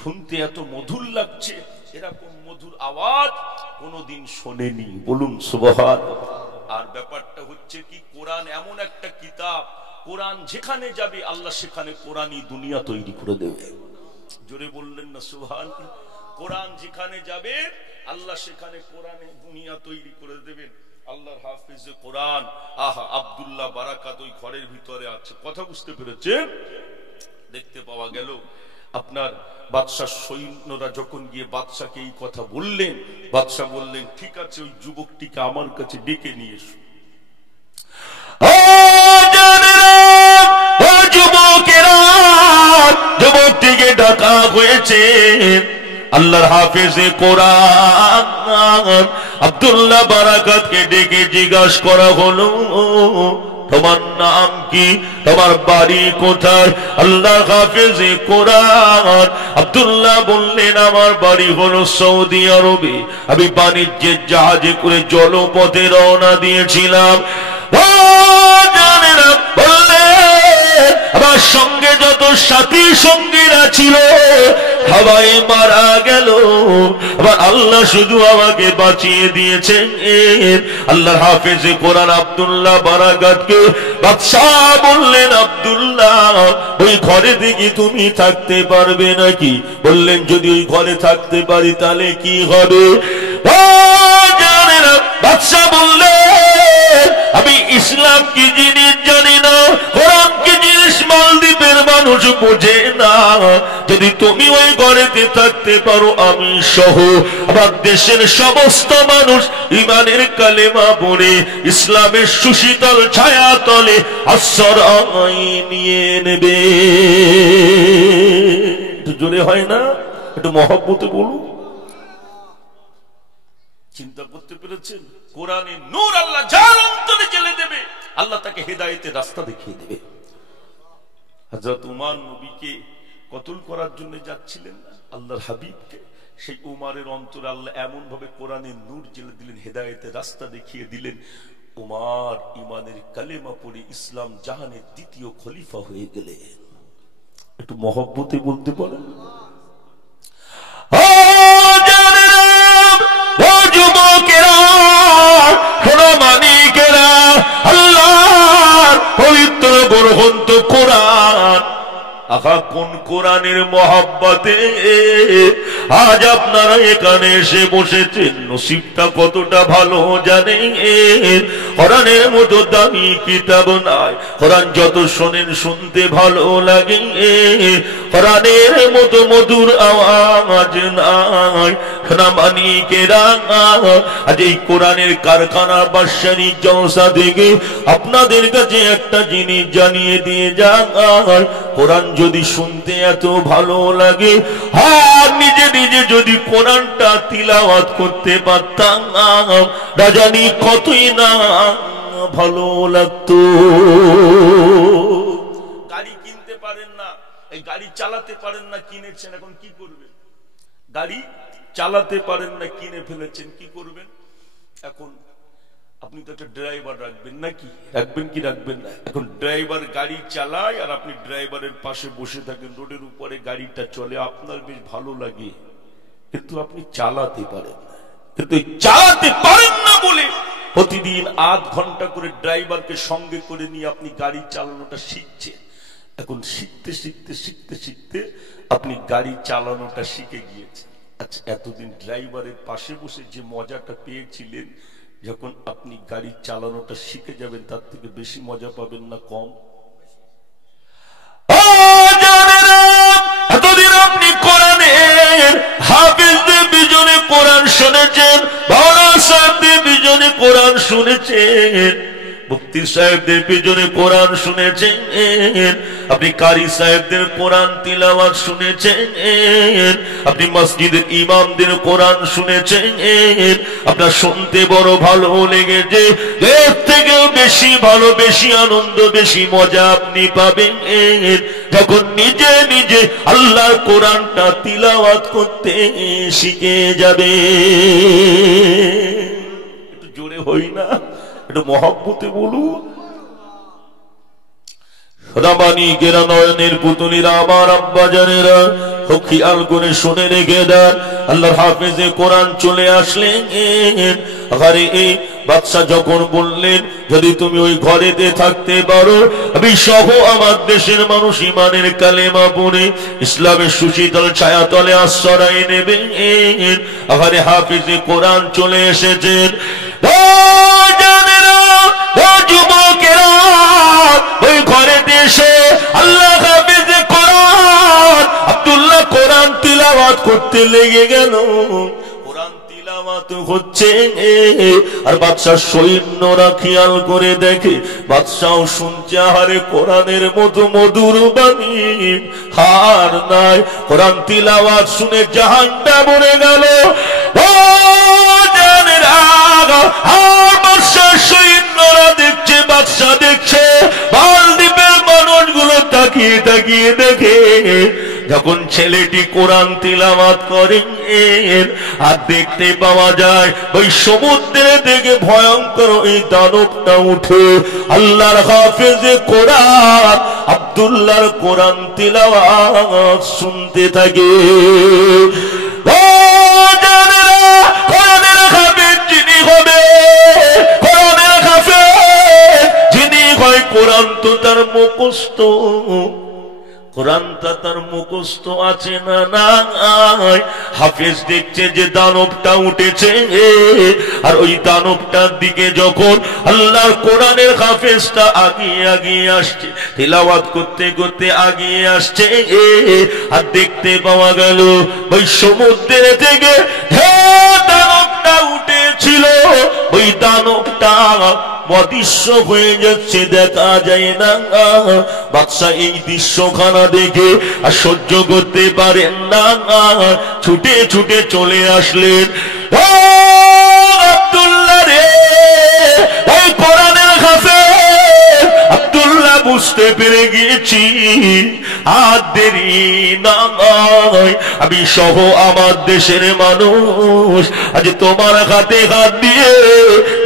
শুনতে এত মধুর লাগছে, এরকম মধুর আওয়াজ কোনদিন শোনেনি। বলুন সুবহানাল্লাহ। আর ব্যাপারটা হচ্ছে কি, কোরআন এমন একটা কিতাব, কোরআন যেখানে যাবে আল্লাহ সেখানে কোরআনই দুনিয়া তৈরি করে দেবে। জোরে বললেন না সুবহানাল্লাহ? কোরআন যেখানে যাবে আল্লাহ সেখানে কোরআনে দুনিয়া তৈরি করে দেবেন। আল্লাহর হাফেজ কোরআন আহা আব্দুল্লাহ বারাকাত ওই ঘরের ভিতরে আছে। কথা বুঝতে পেরেছেন? দেখতে পাওয়া গেল আপনার বাদশাহ সৈন্যরা যখন গিয়ে বাদশাকে এই কথা বললেন, বাদশাহ বললেন, ঠিক আছে, ওই যুবকটিকে আমার কাছে ডেকে নিয়ে এসো। যুবকটিকে ডাকা হয়েছে। আল্লাহর হাফেজে কোরআন আব্দুল্লাহ বারাকাতকে ডেকে জিজ্ঞাসা করা হলো, তোমার নাম কি, তোমার বাড়ি কোথায়? আল্লাহ হাফেজে কোরআন আব্দুল্লাহ বললেন, আমার বাড়ি হলো সৌদি আরবে, আমি বাণিজ্যের জাহাজে করে জলপথে রওনা দিয়েছিলাম। আমার সঙ্গে যত সাথী সঙ্গীরা ছিল সবাই মারা গেল, আবার আল্লাহ শুধু আমাকে বাঁচিয়ে দিয়েছেন। আল্লাহর হাফেজে কোরআন আব্দুল্লাহ বারাকাতকে বাদশাহ বললেন, আব্দুল্লাহ ওই ঘরে দেখি তুমি থাকতে পারবে নাকি? বললেন, যদি ওই ঘরে থাকতে পারি তাহলে কি হবে? বাদশাহ বললেন, আমি ইসলাম কি জিনিস জানি না, কোরআন কি জিনিস মালদ্বীপের মানুষ বোঝে না। যদি তুমি ওই ঘরেতে থাকতে পারো, আমি সহ আমার দেশের সমস্ত মানুষ ঈমানের কালেমা পড়ে ইসলামের সুশীতল ছায়া তলে আশ্রয় নিয়ে নেবে। একটু জোরে হয় না? একটু মহব্বতে বলুন। চিন্তা করতে পেরেছেন? কোরআনের নূর আল্লাহ যার অন্তরে জ্বেলে দেবে, আল্লাহ তাকে হেদায়েতের রাস্তা দেখিয়ে দেবে। হযরত উমর নবীকে কতল করার জন্য যাচ্ছিলেন না, আল্লাহর হাবিবকে, সেই উমরের অন্তরে আল্লাহ এমন ভাবে কোরআনের নূর জ্বেলে দিলেন, হেদায়েতের রাস্তা দেখিয়ে দিলেন। উমর ঈমানের কালেমা পড়ে ইসলাম জাহানের দ্বিতীয় খলিফা হয়ে গেলেন। একটু মহব্বতে বলতে পারেন। যুবকেরা, সোনামানিকেরা, আল্লাহর পবিত্র গ্রন্থ কোরআন, আহা কোন কোরআনের মহব্বতে আজ আপনারা এখানে এসে বসেছেন। নসিবটা কতটা ভালো জানেন। কোরআনের মতো দামি কিতাব নাই। কোরআন যত শোনেন শুনতে ভালো লাগে, কোরআনের মতো মধুর আওয়াজ নাই। সোনামানিকেরা, আজ এই কোরআনের কারখানা বাদশাহী জলসা থেকে আপনাদের কাছে একটা জিনিস জানিয়ে দিয়ে যায়। কোরআন যদি শুনতে এত ভালো লাগে, আর নিজে নিজে যদি কোরআনটা তিলাওয়াত করতে পারতাম, না জানি কতই না ভালো লাগতো। গাড়ি কিনতে পারেন না, এই গাড়ি চালাতে পারেন না, কিনেছেন, এখন কি করবেন? গাড়ি চালাতে পারেন না, কিনে ফেলেছেন, কি করবেন? এখন আপনি তো একটা ড্রাইভার রাখবেন নাকি? রাখবেন কি রাখবেন না? এখন ড্রাইভার গাড়ি চালায় আর আপনি ড্রাইভারের পাশে বসে থাকেন, রোডের উপরে গাড়িটা চলে, আপনার বেশ ভালো লাগে, কিন্তু আপনি চালাতে পারেন না। কিন্তু চালাতে পারেন না বলে প্রতিদিন আধ ঘন্টা করে ড্রাইভারকে সঙ্গে করে নিয়ে আপনি গাড়ি চালানোটা শিখছেন। এখন শিখতে শিখতে শিখতে শিখতে আপনি গাড়ি চালানোটা শিখে গিয়েছেন। আচ্ছা, এতদিন ড্রাইভারের পাশে বসে যে মজাটা পেয়েছিলেন, যখন আপনি গাড়ি চালানোটা শিখে যাবেন তার থেকে বেশি মজা পাবেন না কম? এতদিন আপনি কোরআনের হাফেজদের বিজনে কোরআন শুনেছেন, বাবা সাহেবদের বিজনে কোরআন শুনেছেন, মুফতি সাহেবদের পিছনে কোরআন শুনেছেন, আপনি কারি সাহেবদের কোরআন তিলাওয়াত শুনেছেন, আপনি মসজিদের ইমামদের কোরআন শুনেছেন, আপনার শুনতে বড় ভালো লেগেছে। এর থেকেও বেশি ভালো, বেশি আনন্দ, বেশি মজা আপনি পাবেন যখন নিজে নিজে আল্লাহর কোরআনটা তিলাওয়াত করতে শিখে যাবে। একটু জোরে হই না, একটু মহব্বতে বলুন। সোনামানি গেরা নয়নের পুতুলিরা, আমার আব্বা জানেরা, খেয়াল করে শুনে রেখে দেন। আল্লাহর হাফেজে কোরআন চলে আসলেন। আরে এই বাদশা যখন বললেন, যদি তুমি ওই ঘরেতে থাকতে পারো, আমি সহ আমার দেশের মানুষ ইমানের কালেমা পড়ে ইসলামের সুশীতল ছায়াতলে আশ্রয় নেবে। আরে হাফেজে কোরআন চলে এসেছেন। যুবকেরা, ওই ঘরে এসে আল্লাহ হাফেজে কোরআন আব্দুল্লাহ কোরআন তিলাওয়াত করতে লেগে গেল। কোরআন তিলাওয়াত হচ্ছে আর বাদশাহ সৈন্যরা খেয়াল করে দেখে, বাদশাও শুনছে, আরে কোরআনের মতো মধুর বাণী হার নাই। কোরআন তিলাওয়াত শুনে জাহানটা ভরে গেল। সৈন্যরা দেখছে, বাদশা দেখছে, মালদ্বীপের মানুষগুলো তাকিয়ে তাকিয়ে দেখে, যখন ছেলেটি কোরআন তিলাওয়াত করেন আর দেখতে পাওয়া যায় ওই সমুদ্রের থেকে ভয়ঙ্কর ওই দানবটা উঠে আল্লাহর হাফেজে কোরআন আব্দুল্লাহর কোরআন তিলাওয়াত শুনতে থাকে। কোরআনের হাফেজ যিনি হবে, কোরআনের হাফেজ যিনি হয়, কোরআন তো তার মুখস্থ, কোরআনটা তার মুখস্থ আছে না নাই। হাফেজ দেখছে যে দানবটা উঠেছে, আর ওই দানবটার দিকে যখন আল্লাহর কোরআনের হাফেজটা আগিয়ে আগিয়ে আসছে, তিলাওয়াত করতে করতে আগিয়ে আসছে, আর দেখতে পাওয়া গেল ওই সমুদ্রের থেকে দানবটা উঠেছিল, ওই দানবটা অদৃশ্য হয়ে যাচ্ছে, দেখা যায় না। বাদশা এই দৃশ্যখানা দেখে আর সহ্য করতে পারেন না, ছুটে ছুটে চলে আসলেন। আব্দুল্লাহ রে, এই কোরআনের হাফেজ আব্দুল্লাহ বুঝতে পেরে গিয়েছি আর দেরি নয়, আমি সহ আমার দেশের মানুষ আজ তোমার হাতে হাত দিয়ে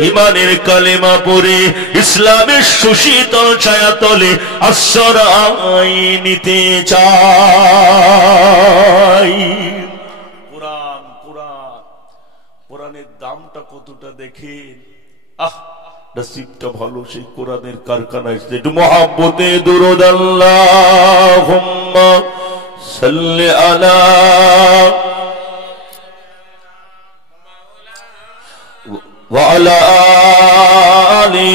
ইমানের কালেমা পড়ে ইসলামের সুশীতল ছায়াতলে আশ্রয় নিতে চাই। কোরআন কোরআন কোরআনের দামটা কতটা দেখেন। নসিবটা ভালো সেই কোরআনের কারখানায় একটু মহাব্বতে দুরূদ আল্লাহুম্মা সাল্লি আলা ওয়া আলা আলি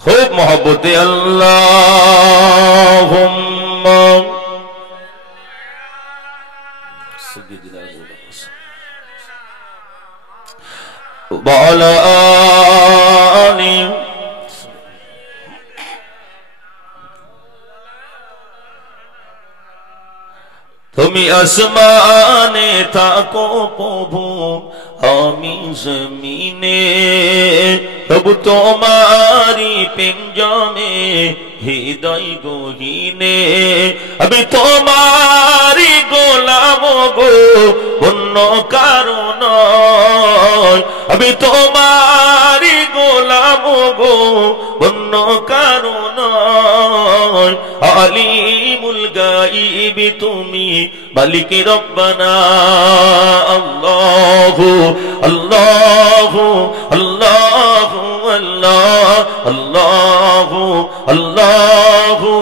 খুব মহাব্বতে আল্লাহুম্মা وعلى آله তুমি আসমানে থাকো প্রভু আমি জমিনে, তবু তোমারি পিঞ্জমে হৃদয় গহীনে আমি তোমারি গোলাম গো, অন্য কারণ আমি তোমারি গোলাম গো, অন্য কারণ আলিমুল গাইব তুমি মালিক রব্বানা আল্লাহু আল্লাহু আল্লাহু আল্লাহু আল্লাহু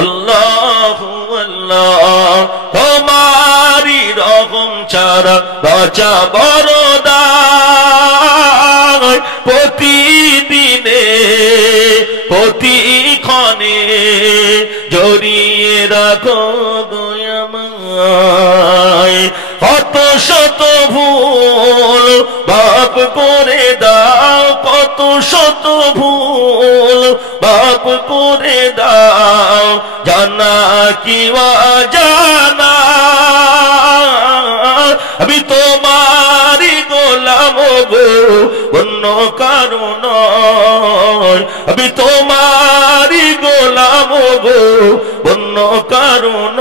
আল্লাহু আল্লাহ, তোমারি রহম ছাড়া বাঁচা বড় দায়, প্রতিদিনে প্রতিক্ষণে জড়িয়ে রাখো দয়াময়, কত শত ভুল বাপ করে দাও, কত শত ভুল বাপ করে দাও, জানা কি জানা আমি তোমারি গোলাম গো, অন্য কারণ আমি তোমারি গোলাম গো, অন্য কারণ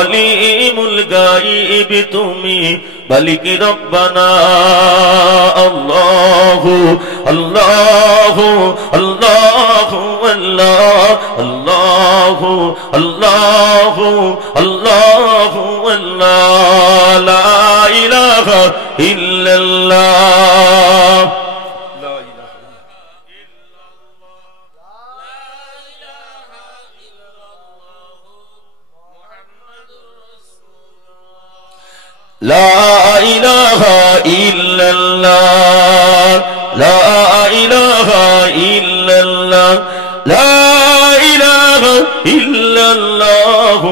আলিমুল গাইব তুমি মালিক রব্বানা আল্লাহু আল্লাহু আল্লাহু আল্লাহু আল্লাহু আল্লাহু আল্লাহ, লা ইলাহা ইল্লাল্লাহ لا إله إلا الله لا إله إلا الله لا إله إلا الله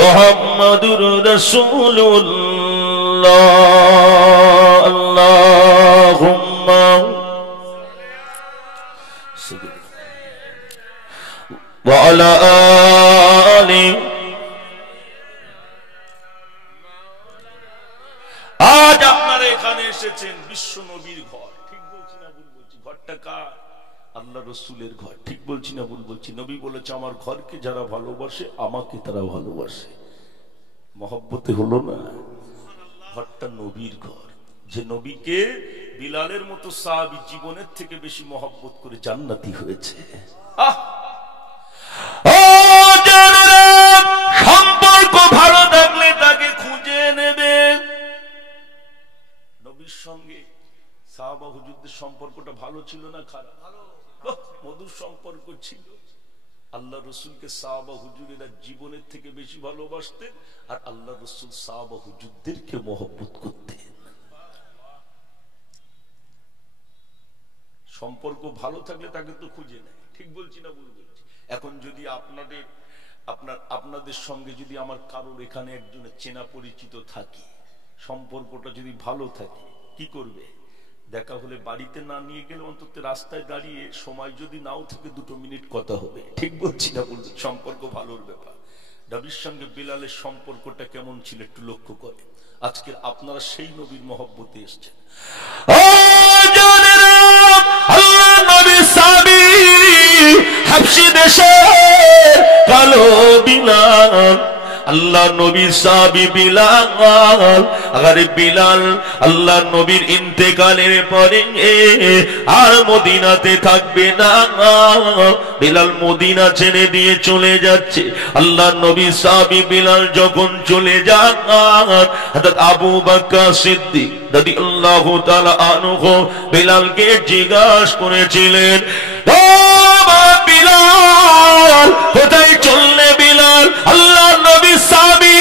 محمد رسول الله اللهم وعلى آله। আজ আপনারা এখানে এসেছেন বিশ্ব নবীর ঘর, ঠিক বলছি না ভুল বলছি? ঘরটা কার? আল্লাহ রসুলের ঘর, ঠিক বলছি না ভুল বলছি? নবী বলেছে আমার ঘরকে যারা ভালোবাসে আমাকে তারা ভালোবাসে। মহব্বতে হলো না? ঘরটা নবীর ঘর, যে নবীকে বিলালের মতো সাহাবী জীবনের থেকে বেশি মহব্বত করে জান্নাতি হয়েছে। সম্পর্ক ভালো থাকলে তাকে খুঁজে নেবে। নবীর সঙ্গে সাহাবা হুজুরদের সম্পর্কটা ভালো ছিল না খারাপ? মধুর সম্পর্ক ছিল। আল্লাহ রসুলকে সাহাবা হুজুরেরা জীবনের থেকে বেশি ভালোবাসতেন, আর আল্লাহ রসুল সাহাবা হুজুরদেরকে মহব্বত করতেন। সম্পর্ক ভালো থাকলে তাকে তো খুঁজে নেয়, ঠিক বলছি না ভুল বলছি? এখন যদি আপনাদের সঙ্গে যদি আমার কারোর এখানে একজনের চেনা পরিচিত থাকে, সম্পর্কটা যদি ভালো থাকে, কি করবে? দেখা হলে বাড়িতে না নিয়ে গেলে অন্তত রাস্তায় দাঁড়িয়ে সময় যদি নাও থেকে 2 মিনিট কথা হবে, ঠিক বলছি না বলছি? সম্পর্ক ভালোর ব্যাপার। নবীর সঙ্গে বিলালের সম্পর্কটা কেমন ছিল একটু লক্ষ্য করে। আজকে আপনারা সেই নবীর মহব্বতে এসেছেন। আল্লাহ নবী সাহাবী হাবশী দেশের কালো বিলাল, আল্লাহ নবীর সাহাবী বিলাল। আরে বিলাল আল্লাহ নবীর ইন্তেকালের পরে আর মদিনাতে থাকবে না, বিলাল মদিনা ছেড়ে দিয়ে চলে যাচ্ছে। আল্লাহ নবীর সাহাবী বিলাল যখন চলে যান, হযরত আবু বকর সিদ্দিক রাদিয়াল্লাহু তাআলা আনহু বিলালকে জিজ্ঞাসা করেছিলেন, ও বিলাল কোথায় চললে বিলাল? আল্লাহ নবী সাহাবী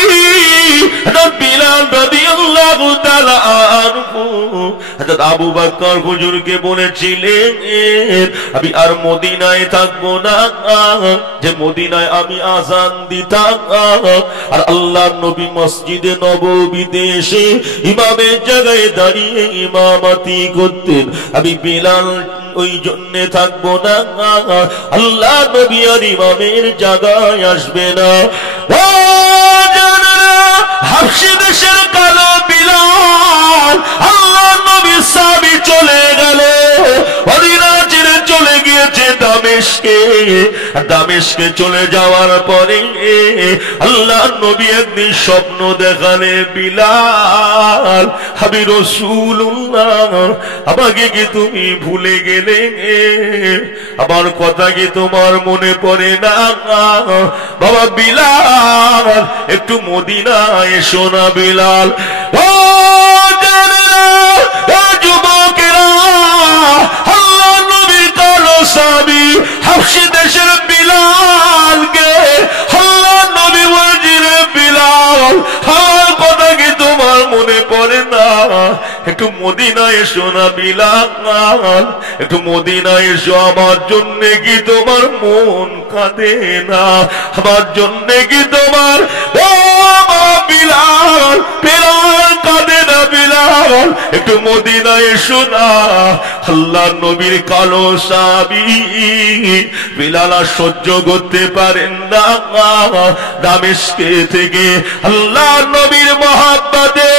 বিলাল রাদিয়াল্লাহু তাআলা আনহু হযরত আবু বকর হুজুরকে বলেছিলেন, আমি আর মদিনায় থাকবো না, যে মদিনায় আমি আযান দিতাম আর আল্লাহ নবী মসজিদে নববীতে এসে ইমামের জায়গায় দাঁড়িয়ে ইমামতি করতেন, আমি বিলাল ওই জন্য থাকবো না, আল্লাহ নবী আর ইমামের জায়গায় আসবে না। হাবশী দেশের কালো বিলাল আল্লাহ নবী সাহাবী চলে গেল, মদিনা ছেড়ে চলে গিয়েছে দামেস্কে। দামেস্কে চলে যাওয়ার পরে আল্লাহ নবী একদিন স্বপ্ন দেখালে, বিলাল আমি রাসূলুল্লাহ, আমাকে কি তুমি ভুলে গেলে? আমার কথা কি তোমার মনে পড়ে না? বাবা বিলাল একটু মদিনা এসো না বিলাল। ও যুবকেরা, আল্লাহ নবীর কালো সাহাবী হাবশী দেশের বিলালকে আল্লাহ নবী বলছিলেন, বিলাল আমার কথা কি তোমার মনে পড়ে না? একটু মদিনা এসো না বিলাল, একটু মদিনা এসো, আমার জন্য কি তোমার মন কাঁদে না? আমার জন্য কি তোমার বিলাল বিলাল কাঁদে না? বিলাল একটু মদিনা এসো না। আল্লাহ নবীর কালো সাহাবী বিলাল সহ্য করতে পারেন না, দামেস্কে থেকে আল্লাহ নবীর মহব্বতে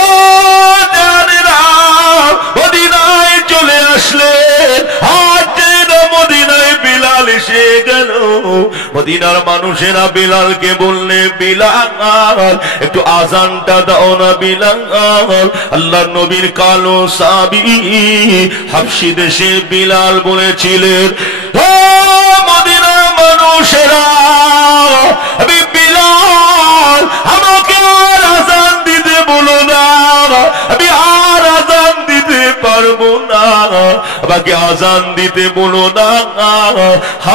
ও জানেরা মদিনায় চলে আসলে। আজ মদিনায় বিলাল এসে গেল, মদিনার মানুষেরা বিলালকে বললে, বিলাল একটু আযানটা দাও না বিলাল। আল্লাহ নবীর কালো সাহাবী হাবশী দেশে বিলাল বলেছিলেন, ও মদিনার মানুষেরা, আমি বিলাল আমাকে আর আযান দিতে বলো না, আমি আর আযান দিতে পারবো না, আমাকে আযান দিতে বলো না,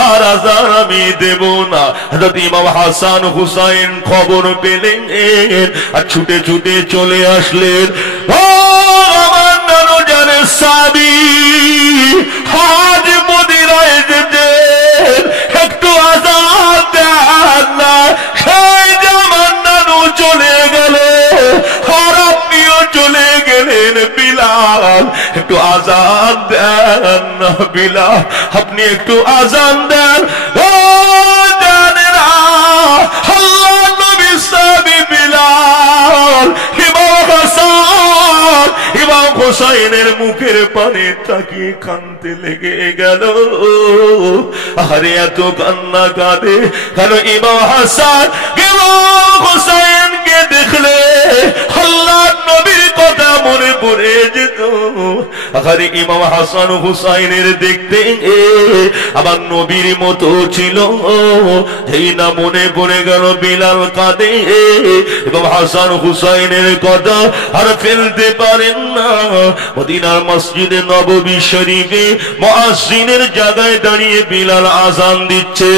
আর আযান আমি দেব না। হযরত ইমাম হাসান হুসাইন খবর পেলেন আর ছুটে ছুটে চলে আসলেন। ও আমার নানু জানের সাহাবী, আজ মদিনায় যেতে একটু আযান দেন না। সেই যে আমার নানু চলে গেল আর আপনিও চলে গেলেন, বিলাল একটু আযান দেন না বিলাল, আপনি একটু আযান দেন। ও জানেরা, আল্লাহ নবী সাহাবী বিলাল ইমাম হোসাইনের মুখের পানে তাকিয়ে কাঁদতে লেগে গেল। আরে এত কান্না কাঁদে কেন? ইমাম হাসান ইমাম হোসাইনকে দেখলে আল্লাহ নবীর কথা মনে পড়ে যেত। আরে ইমাম হাসান হুসাইনের দেখতে আমার নবীর মতো ছিল, এই না মনে পড়ে গেল বিলাল কাঁদে। এবং হাসান হুসাইনের কথা আর ফেলতে পারেন না। মদিনার মসজিদে নববী শরীফে মুয়াজ্জিনের জায়গায় দাঁড়িয়ে বিলাল আযান দিচ্ছে।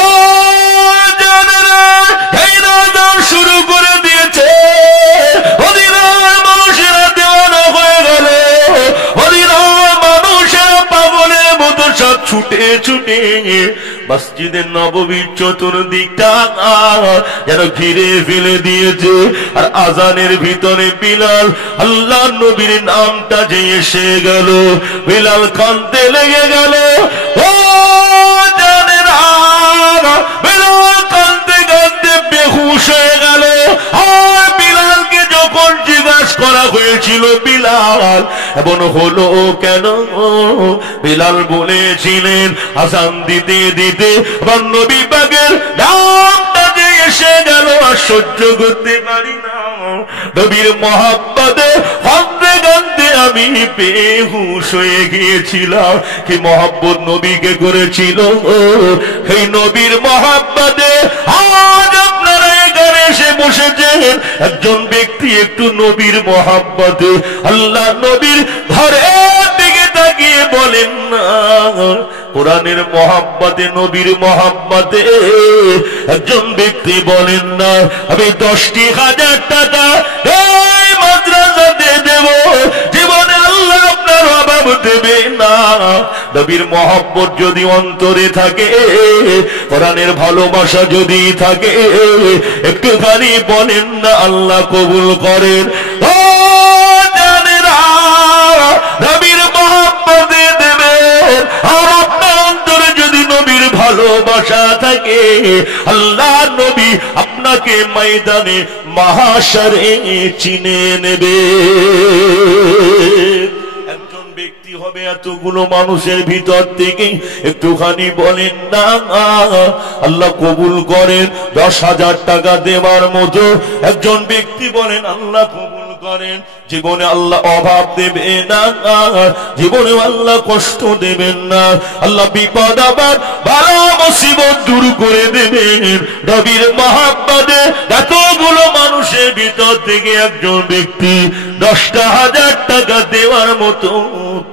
ও জানেরা, এই আযান শুরু করে দিয়েছে। মদিনার মানুষেরা দেওয়ানা হয়ে গেল, মদিনার মানুষেরা পাগলের মতো সব ছুটে ছুটে মসজিদে নববীর চতুর্দিকটা যেন ঘিরে ফেলে দিয়েছে। আর আযানের ভিতরে বিলাল আল্লাহ নবীর নামটা যে এসে গেল, বিলাল কাঁদতে লেগে গেল। ও জানেরা, বিলাল কাঁদতে কাঁদতে বেহুশ হয়ে গেল। আর বিলালকে যখন করা হয়েছিল বিলাল। এমন হলো কেন? বিলাল বলেছিলেন আযান দিতে দিতে আমার নবী পাকের নামটা যে এসে গেল আর সহ্য করতে পারি না। নবীর মহব্বতে কাঁদতে কাঁদতে আমি বেহুশ হয়ে গিয়েছিলাম। কি মহব্বত নবীকে করেছিল! এই নবীর মহব্বতে আজ আপনারা এখানে এসে বসেছেন। একজন ব্যক্তি একটু নবীর মহব্বতে আল্লাহ নবীর ঘরের দিকে তাকিয়ে বলেন না, কোরআনের মহব্বতে নবীর মহব্বতে একজন ব্যক্তি বলেন না আমি 10,000 টাকা এই মাদ্রাসাতে দেব, জীবনে আল্লাহ আপনার অভাব দেবে না। নবীর মহব্বত যদি অন্তরে থাকে, কোরআনের ভালোবাসা যদি থাকে, একটুখানি বলেন না আল্লাহ কবুল করেন। ও জানেরা, নবীর মহব্বতে দেবেন আর আপনার অন্তরে যদি নবীর ভালোবাসা থাকে, আল্লাহ নবী আপনাকে ময়দানে মাহশরে চিনে নেবে। একজন ব্যক্তি হবে এতগুলো মানুষের ভিতর থেকে, একটুখানি বলেন না আল্লাহ কবুল করেন। 10,000 টাকা দেওয়ার মতো একজন ব্যক্তি বলেন আল্লাহ কবুল করেন। জীবনে আল্লাহ অভাব দেবে না, জীবনে আল্লাহ কষ্ট দেবেন না, আল্লাহ বিপদ আবার বালা মুসিবত দূর করে দেবেন। নবীর মহব্বতে এতগুলো মানুষের ভিতর থেকে একজন ব্যক্তি 10,000 টাকা দেওয়ার মতো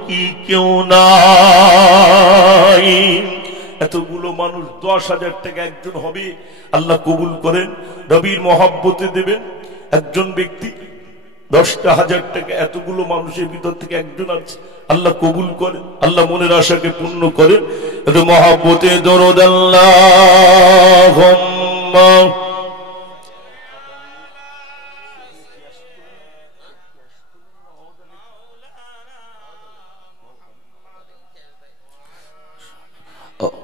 কি কেউ নাই? এতগুলো মানুষ 10,000 টাকা একজন হবে, আল্লাহ কবুল করেন। নবীর মহব্বতে দেবেন একজন ব্যক্তি 10,000 টাকা, এতগুলো মানুষের ভিতর থেকে একজন আছে, আল্লাহ কবুল করেন। আল্লাহ মনের আশাকে পূর্ণ করেন। এত মহব্বতে দরুদ আল্লাহুম্মা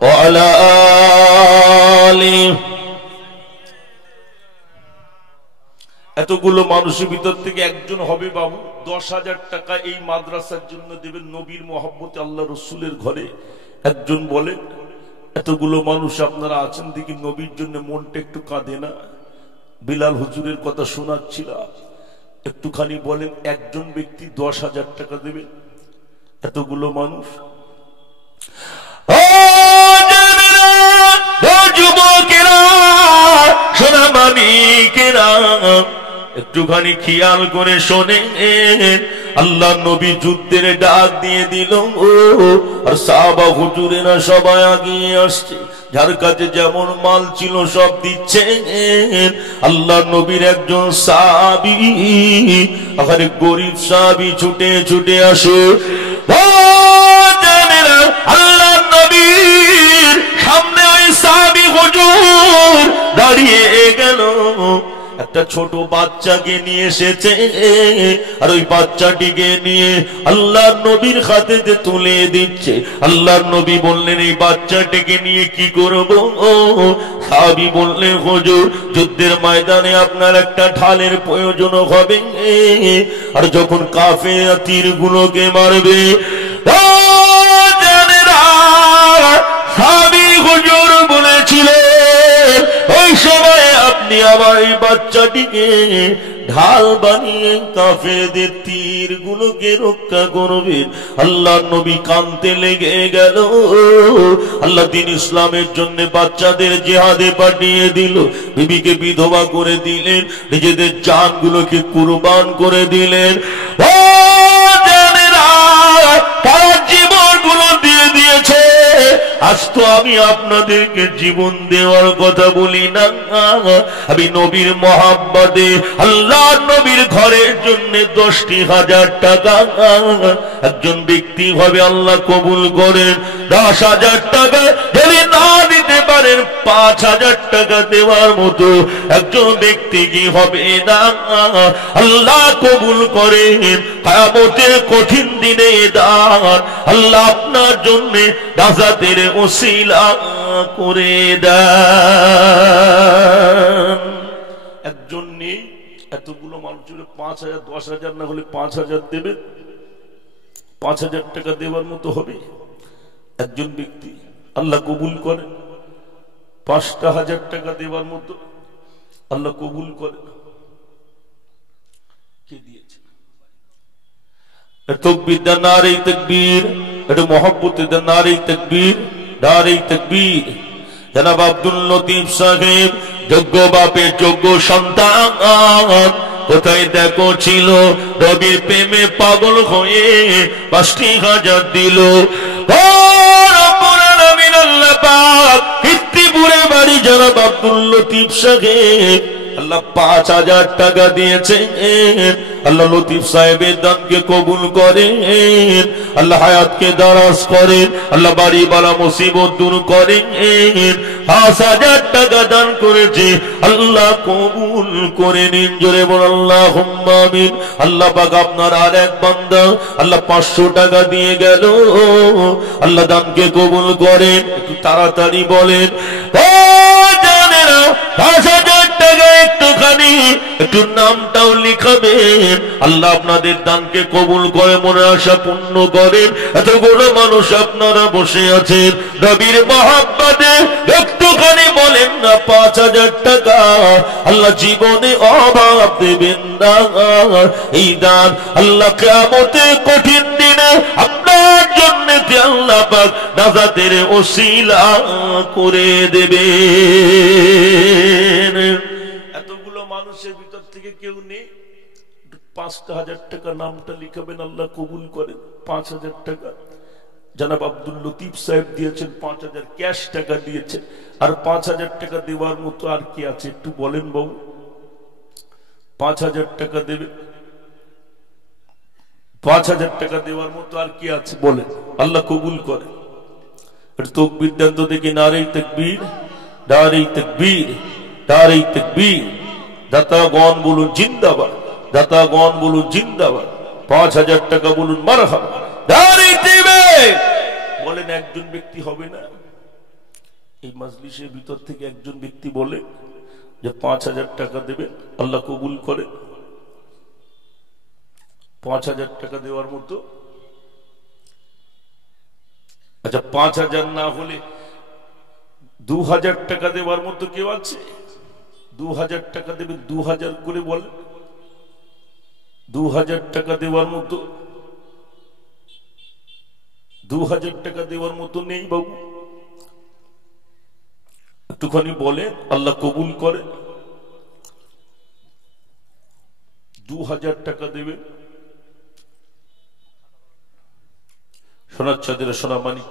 ওয়া আলা আলি। এতগুলো মানুষের ভিতর থেকে একজন হবে বাবু, 10,000 টাকা এই মাদ্রাসার জন্য দেবেন নবীর মহব্বতে আল্লাহ রসুলের ঘরে। একজন বলে এতগুলো মানুষ আপনারা আছেন দেখি নবীর জন্য মনটা একটু কাঁদে না? বিলাল হুজুরের কথা শোনাচ্ছিল, একটুখানি বলেন একজন ব্যক্তি 10,000 টাকা দেবেন এতগুলো মানুষ। যুবকেরা, সোনা মানিকেরা, একটুখানি খেয়াল করে শোনেন। আল্লাহ নবী যুদ্ধের ডাক দিয়ে দিল, আর সাহাবা হুজুরেরা সবাই আগিয়ে আসছে, যার কাছে যেমন মাল ছিল সব দিচ্ছে। আল্লাহ নবীর একজন সাহাবী, আরে গরিব সাহাবী ছুটে ছুটে আসে। আল্লাহ নবীর সামনে ওই সাহাবী হুজুর দাঁড়িয়ে গেল, একটা ছোট বাচ্চাকে নিয়ে এসেছে, আর ওই বাচ্চাটিকে নিয়ে আল্লাহ নবীর হাতে তুলে দিচ্ছে। আল্লাহ নবী বললেন এই বাচ্চাটিকে নিয়ে কি করব? সাহাবী বললেন হুজুর যুদ্ধের ময়দানে আপনার একটা ঢালের প্রয়োজন হবে, আর যখন কাফেররা তীরগুলোকে মারবে। সাহাবী হুজুর বলেছিলেন ওই সময় আপনি আমার এই বাচ্চাটিকে ঢাল বানিয়ে কাফেরদের তীরগুলোকে রক্ষা করবেন। আল্লাহ নবী কাঁদতে লেগে গেল। আল্লাহ দ্বীন ইসলামের জন্য বাচ্চাদের জিহাদে পাঠিয়ে দিল, বিবিকে বিধবা করে দিলেন, নিজেদের জানগুলোকে কুরবান করে দিলেন। ও জানেরা, তারা জীবনগুলো দিয়ে দিয়েছে। আজ তো আমি আপনাদেরকে জীবন দেওয়ার কথা বলি না, আমি নবীর মহব্বতে আল্লাহ নবীর ঘরের জন্য 10,000 টাকা একজন ব্যক্তি হবে, আল্লাহ কবুল করেন। 10,000 টাকা যদি না দিতে পারেন 5,000 টাকা দেওয়ার মতো একজন ব্যক্তি কি হবে না? আল্লাহ কবুল করেন। কিয়ামতের কঠিন দিনে দান আল্লাহ আপনার জন্য নাজাতের ওসিলা করে দেন। একজন নেই, এত এতগুলো মানুষ 5,000 10,000 না হলে 5,000 দেবেন, 5,000 টাকা দেওয়ার মতো হবে একজন ব্যক্তি, আল্লাহ কবুল করে। 5,000 টাকা দেওয়ার মতো আল্লাহ কবুল করে। কে দিয়েছে? তাকবীর দেন, নারে তাকবীর। এটা মহব্বতে দেন, নারে তাকবীর, নারে তাকবীর। জনাব আব্দুল লতিফ সাহেব যোগ্য বাপের যোগ্য সন্তান, কোথায় দেখো ছিল রবির প্রেমে পাগল হয়ে 5,000 দিল। আল্লাহ পাক কৃত্রিপুরে বাড়ি জনাব আব্দুল লতিফ সাহেব আল্লাহ 5,000 টাকা দিয়েছেন। আল্লাহ লতিফ সাহেবের দানকে কবুল করেন, আল্লাহ হায়াতকে দারাজ করেন, আল্লাহ বাড়ি বালা মুসিবত দূর করেন। 5,000 টাকা দান করেছে, আল্লাহ কবুল করে নিন। জোরে বল আল্লাহুম্মা আমিন। আল্লাহ পাক আপনার আর এক বান্দা আল্লাহ 500 টাকা দিয়ে গেল, আল্লাহ দানকে কবুল করেন। একটু তাড়াতাড়ি বলেন ও জানেরা, 5,000 টাকা একটুখানি একটু নামটাও লিখাবেন। আল্লাহ আপনাদের দানকে কবুল করে, মনে আশা পূর্ণ করেন। এতগুলো মানুষ আপনারা বসে আছেন নবীর মহব্বতে, একটুখানি বলেন না 5,000 টাকা আল্লাহ জীবনে অভাব দেবেন না। এই দান আল্লাহ কিয়ামতের কঠিন দিনে আপনার জন্য আল্লাহ পাক নাজাতের ওসিলা করে দেবেন। এতগুলো মানুষের ভিতর থেকে কেউ নেই, 5,000 টাকা নামটা লিখাবেন, আল্লাহ কবুল করেন। 5,000 টাকা জনাব আব্দুল লতিফ সাহেব দিয়েছেন, 5,000 ক্যাশ টাকা দিয়েছেন। আর 5,000 টাকা দেওয়ার মতো আর কি আছে একটু বলেন বাবু? 5,000 টাকা দেবে, 5,000 টাকা দেওয়ার মতো আর কি আছে বলেন? আল্লাহ কবুল করে। তাকবীর দেন তো দেখি, নারে তাকবীর, নারে তাকবীর, নারে তাকবীর। দাতাগণ বলুন জিন্দাবাদ, দাতাগণ বলুন জিন্দাবাদ। 5,000 টাকা বলুন মারহাবা, নারে তাকবীর বলেন। একজন ব্যক্তি হবে না এই মাজলিসের ভিতর থেকে একজন ব্যক্তি বলে যে 5,000 টাকা দেবে, আল্লাহ কবুল করে। 5,000 টাকা দেওয়ার মতো। আচ্ছা 5,000 না হলে 2,000 টাকা দেওয়ার মতো কেউ আছে? 2,000 টাকা দেবে, 2,000 করে বলে। 2,000 টাকা দেওয়ার মতো, 2,000 টাকা দেওয়ার মতো নেই বাবু? একটুখানি বলে, আল্লাহ কবুল করে। 2,000 টাকা দেবে। সোনার চাঁদের সোনামানি,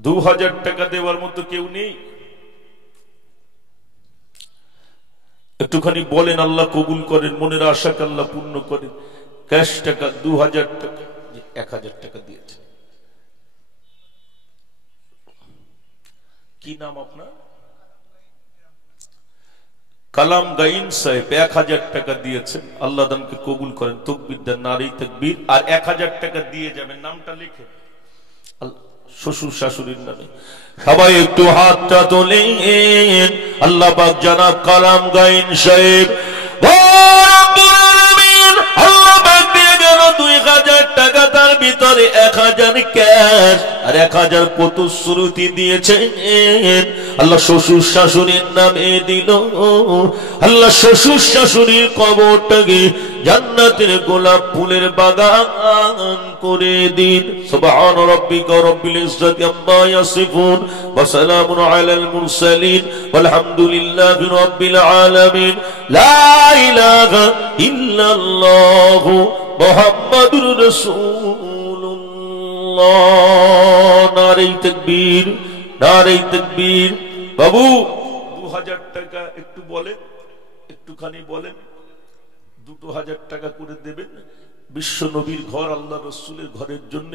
2,000 টাকা দেওয়ার মতো কেউ নেই? একটুখানি বলেন, আল্লাহ কবুল করেন, মনের আশাকে আল্লাহ পূর্ণ করেন। ক্যাশ টাকা 2,000 টাকা, 1,000 টাকা দিয়েছে। কি নাম আপনার? কালাম গাইন সাহেব 1,000 টাকা দিয়েছেন, আল্লাহ দানকে কবুল করেন। তাকবীর দেন, নারে তাকবীর। আর 1,000 টাকা দিয়ে যাবেন, নামটা লিখে শ্বশুর শাশুড়ির নামে। সবাই একটু হাতটা তোলেন। আল্লাহ পাক জনাব কালাম গাইন সাহেব আল্লাহ পাক দিয়ে গেল 2,000 টাকা, তার ভিতরে 1,000 ক্যাশ আর 1,000 প্রতিশ্রুতি দিয়েছেন। আল্লাহ শ্বশুর শাশুড়ির নামে দিল। আল্লাহ শ্বশুর শাশুড়ির কবরটাকে জান্নাতের গোলাপ ফুলের বাগান করে দিন। সুবহান রাব্বিকা রাব্বিল ইজ্জাতি আম্মা ইয়াসিফুন ওয়া সালামুন আলাল মুরসালিন ওয়ালহামদুলিল্লাহি রাব্বিল আলামিন। লা ইলাহা ইল্লাল্লাহু মুহাম্মাদুর রাসূলুল্লাহ। নারে তাকবীর, নারে তাকবীর। বাবু 2,000 টাকা একটু বলেন, একটুখানি বলেন। 2,000 টাকা করে দেবেন। বিশ্ব নবীর ঘর, আল্লাহ রসুলের ঘরের জন্য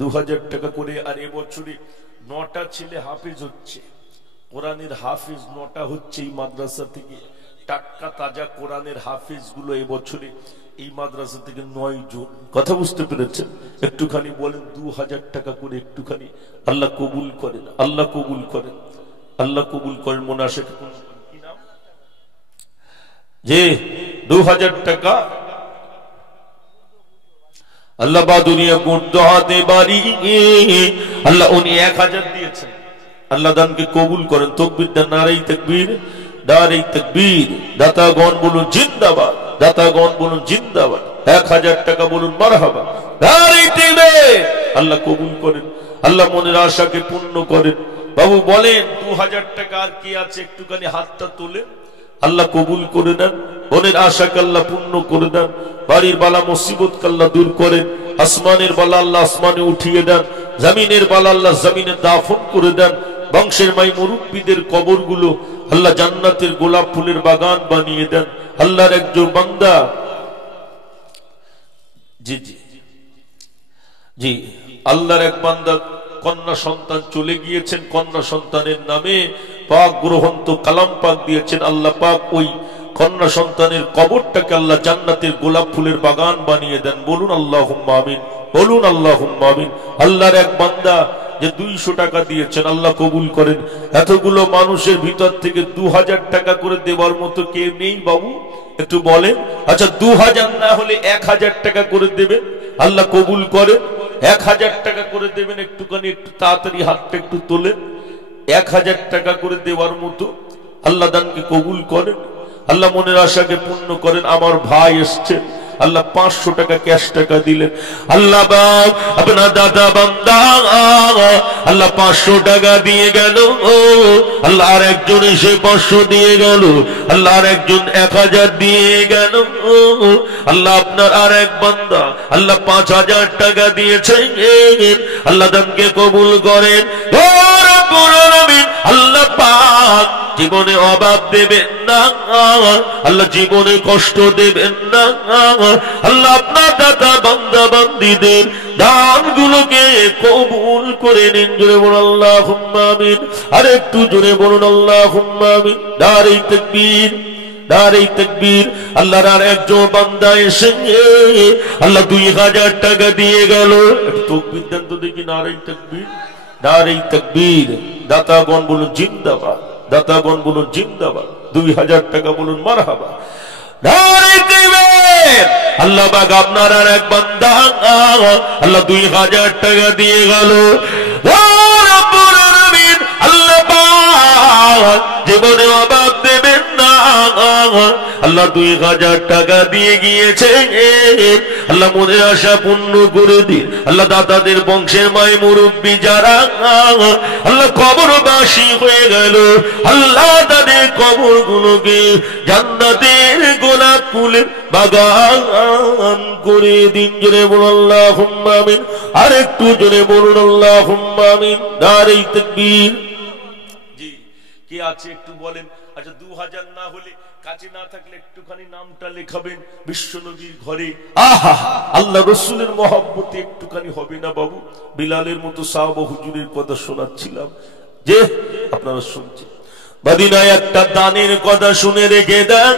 2,000 টাকা করে। আর এবছরে 9টা ছেলে হাফেজ হচ্ছে, কোরআনের হাফেজ 9টা হচ্ছে এই মাদ্রাসা থেকে। টাটকা তাজা কোরআনের হাফেজ গুলো এবছরে এই মাদ্রাসা থেকে 9 জন। কথা বুঝতে পেরেছেন? একটুখানি বলেন 2,000 টাকা করে একটুখানি। আল্লাহ কবুল করেন, আল্লাহ কবুল করেন, আল্লাহ কবুল করেন। মনে আসে কি নাম? যে 2000 টাকা আল্লাহ বা দুনিয়া গুণ হাতে বাড়ি আল্লাহ উনি 1000 দিয়েছেন। আল্লাহ দানকে কবুল করেন। তাকবীর দেন, নারায়ে তাকবীর, নারায়ে তাকবীর। দাতাগণ বলুন জিন্দাবাদ, দাতাগণ বলুন জিন্দাবাদ। 1000 টাকা বলুন মারহাবা, নারায়ে তাকবীর। আল্লাহ কবুল করেন, আল্লাহ মনের আশাকে পূর্ণ করেন। বাবু বলেন 2000 টাকা আর কি আছে? একটুখানি হাতটা তুলে আল্লাহ কবুল করে দেন, মনের আশাকে আল্লাহ পূর্ণ করে দেন, বাড়ির বালা মুসিবতকে আল্লাহ দূর করেন, আসমানের বালা আল্লাহ আসমানে উঠিয়ে দেন, জমিনের বালা আল্লাহ জমিনে দাফন করে দেন, বংশের মাই মুরব্বীদের কবরগুলো আল্লাহ জান্নাতের গোলাপ ফুলের বাগান বানিয়ে দেন। আল্লাহর একজন বান্দা জি জি জি আল্লাহর এক বান্দা কন্যা সন্তান চলে গিয়েছেন, কন্যা সন্তানের নামে পাক গ্রহন্ত কালাম পাক দিয়েছেন। আল্লাহ পাক ওই কন্যা সন্তানের কবরটাকে আল্লাহ জান্নাতের গোলাপ ফুলের বাগান বানিয়ে দেন। বলুন আল্লাহুম্মা আমিন, বলুন আল্লাহুম্মা আমিন। আল্লাহর এক বান্দা যে 200 টাকা দিয়েছেন, আল্লাহ কবুল করেন। এতগুলো মানুষের ভিতর থেকে 2000 টাকা করে দেওয়ার মতো কেউ নেই বাবু? একটু বলেন। আচ্ছা 2000 না হলে 1000 টাকা করে দেবেন, আল্লাহ কবুল করে। 1000 টাকা করে দেবেন, একটুখানি একটু তাড়াতাড়ি হাতটা একটু তোলেন। 1000 টাকা করে দেওয়ার মতো আল্লাহ দানকে কবুল করেন, আল্লাহ মনের আশাকে পূর্ণ করেন। আমার ভাই এসছেন, আল্লাহ 500 টাকা ক্যাশ টাকা দিলেন। আল্লাহ বাপ আপনার দাদা বান্দা আল্লাহ 500 টাকা দিয়ে গেল। আল্লাহ আর একজন এসে 500 দিয়ে গেল। আল্লাহ আর একজন 1000 দিয়ে গেল। আল্লাহ আপনার আর এক বান্দা আল্লাহ 5000 টাকা দিয়েছেন। আল্লাহ দানকে কবুল করেন। আল্লাহ পাক জীবনে অভাব দেবেন না, আল্লাহ জীবনে কষ্ট দেবেন না। আল্লাহ আপনার দাদা বান্দা বান্দীদের দানগুলোকে কবুল করে নিন। জোরে বলুন আল্লাহুম্মা আমিন। আর একটু জোরে বলুন আল্লাহুম্মা আমিন। নারায়ে তাকবীর, নারায়ে তাকবীর। আল্লাহর আর একজন বান্দা এসে আল্লাহ 2000 টাকা দিয়ে গেল। একটু তাকবীর দেন তো দেখি। নারায়ে তাকবীর, নারায়ে তাকবীর। দাতাগণ বলুন জিন্দাবাদ, দাতাগণ বলুন জিন্দাবাদ। 2000 টাকা বলুন মারহাবা, নারায়ে তাকবীর। আল্লাহ পাক আপনার আর এক বান্দা আল্লাহ 2000 টাকা দিয়ে গেল। আল্লাহ পাক জীবনে অভাব দেবেন না, আল্লাহ 2000 টাকা দিয়ে গিয়েছে। আল্লাহ মনের আশা পূর্ণ করে দিন। আল্লাহ দাদাদের বংশের মায় মুরব্বী যারা আল্লাহ কবরবাসী হয়ে গেল, আল্লাহ তাদের কবরগুলোকে জান্নাতের গোলাপ ফুলের বাগান করে দিন। জোরে বলুন আল্লাহুম্মা আমিন। আর একটু জোরে বলুন আল্লাহুম্মা আমিন। নারায়ে তাকবীর। জি কে আছে একটু বলেন। আচ্ছা 2000 না হলে, কাছে না থাকলে একটুখানি নামটা লেখাবেন বিশ্বনবীর ঘরে। আহা আল্লাহ রসুলের মহব্বতে একটুখানি হবে না বাবু? বিলালের মতো সাহাবা হুজুরের কথা শোনাচ্ছিলাম, যে আপনারা শুনছেন। মদিনায় একটা দানের কথা শুনে রেখে দেন।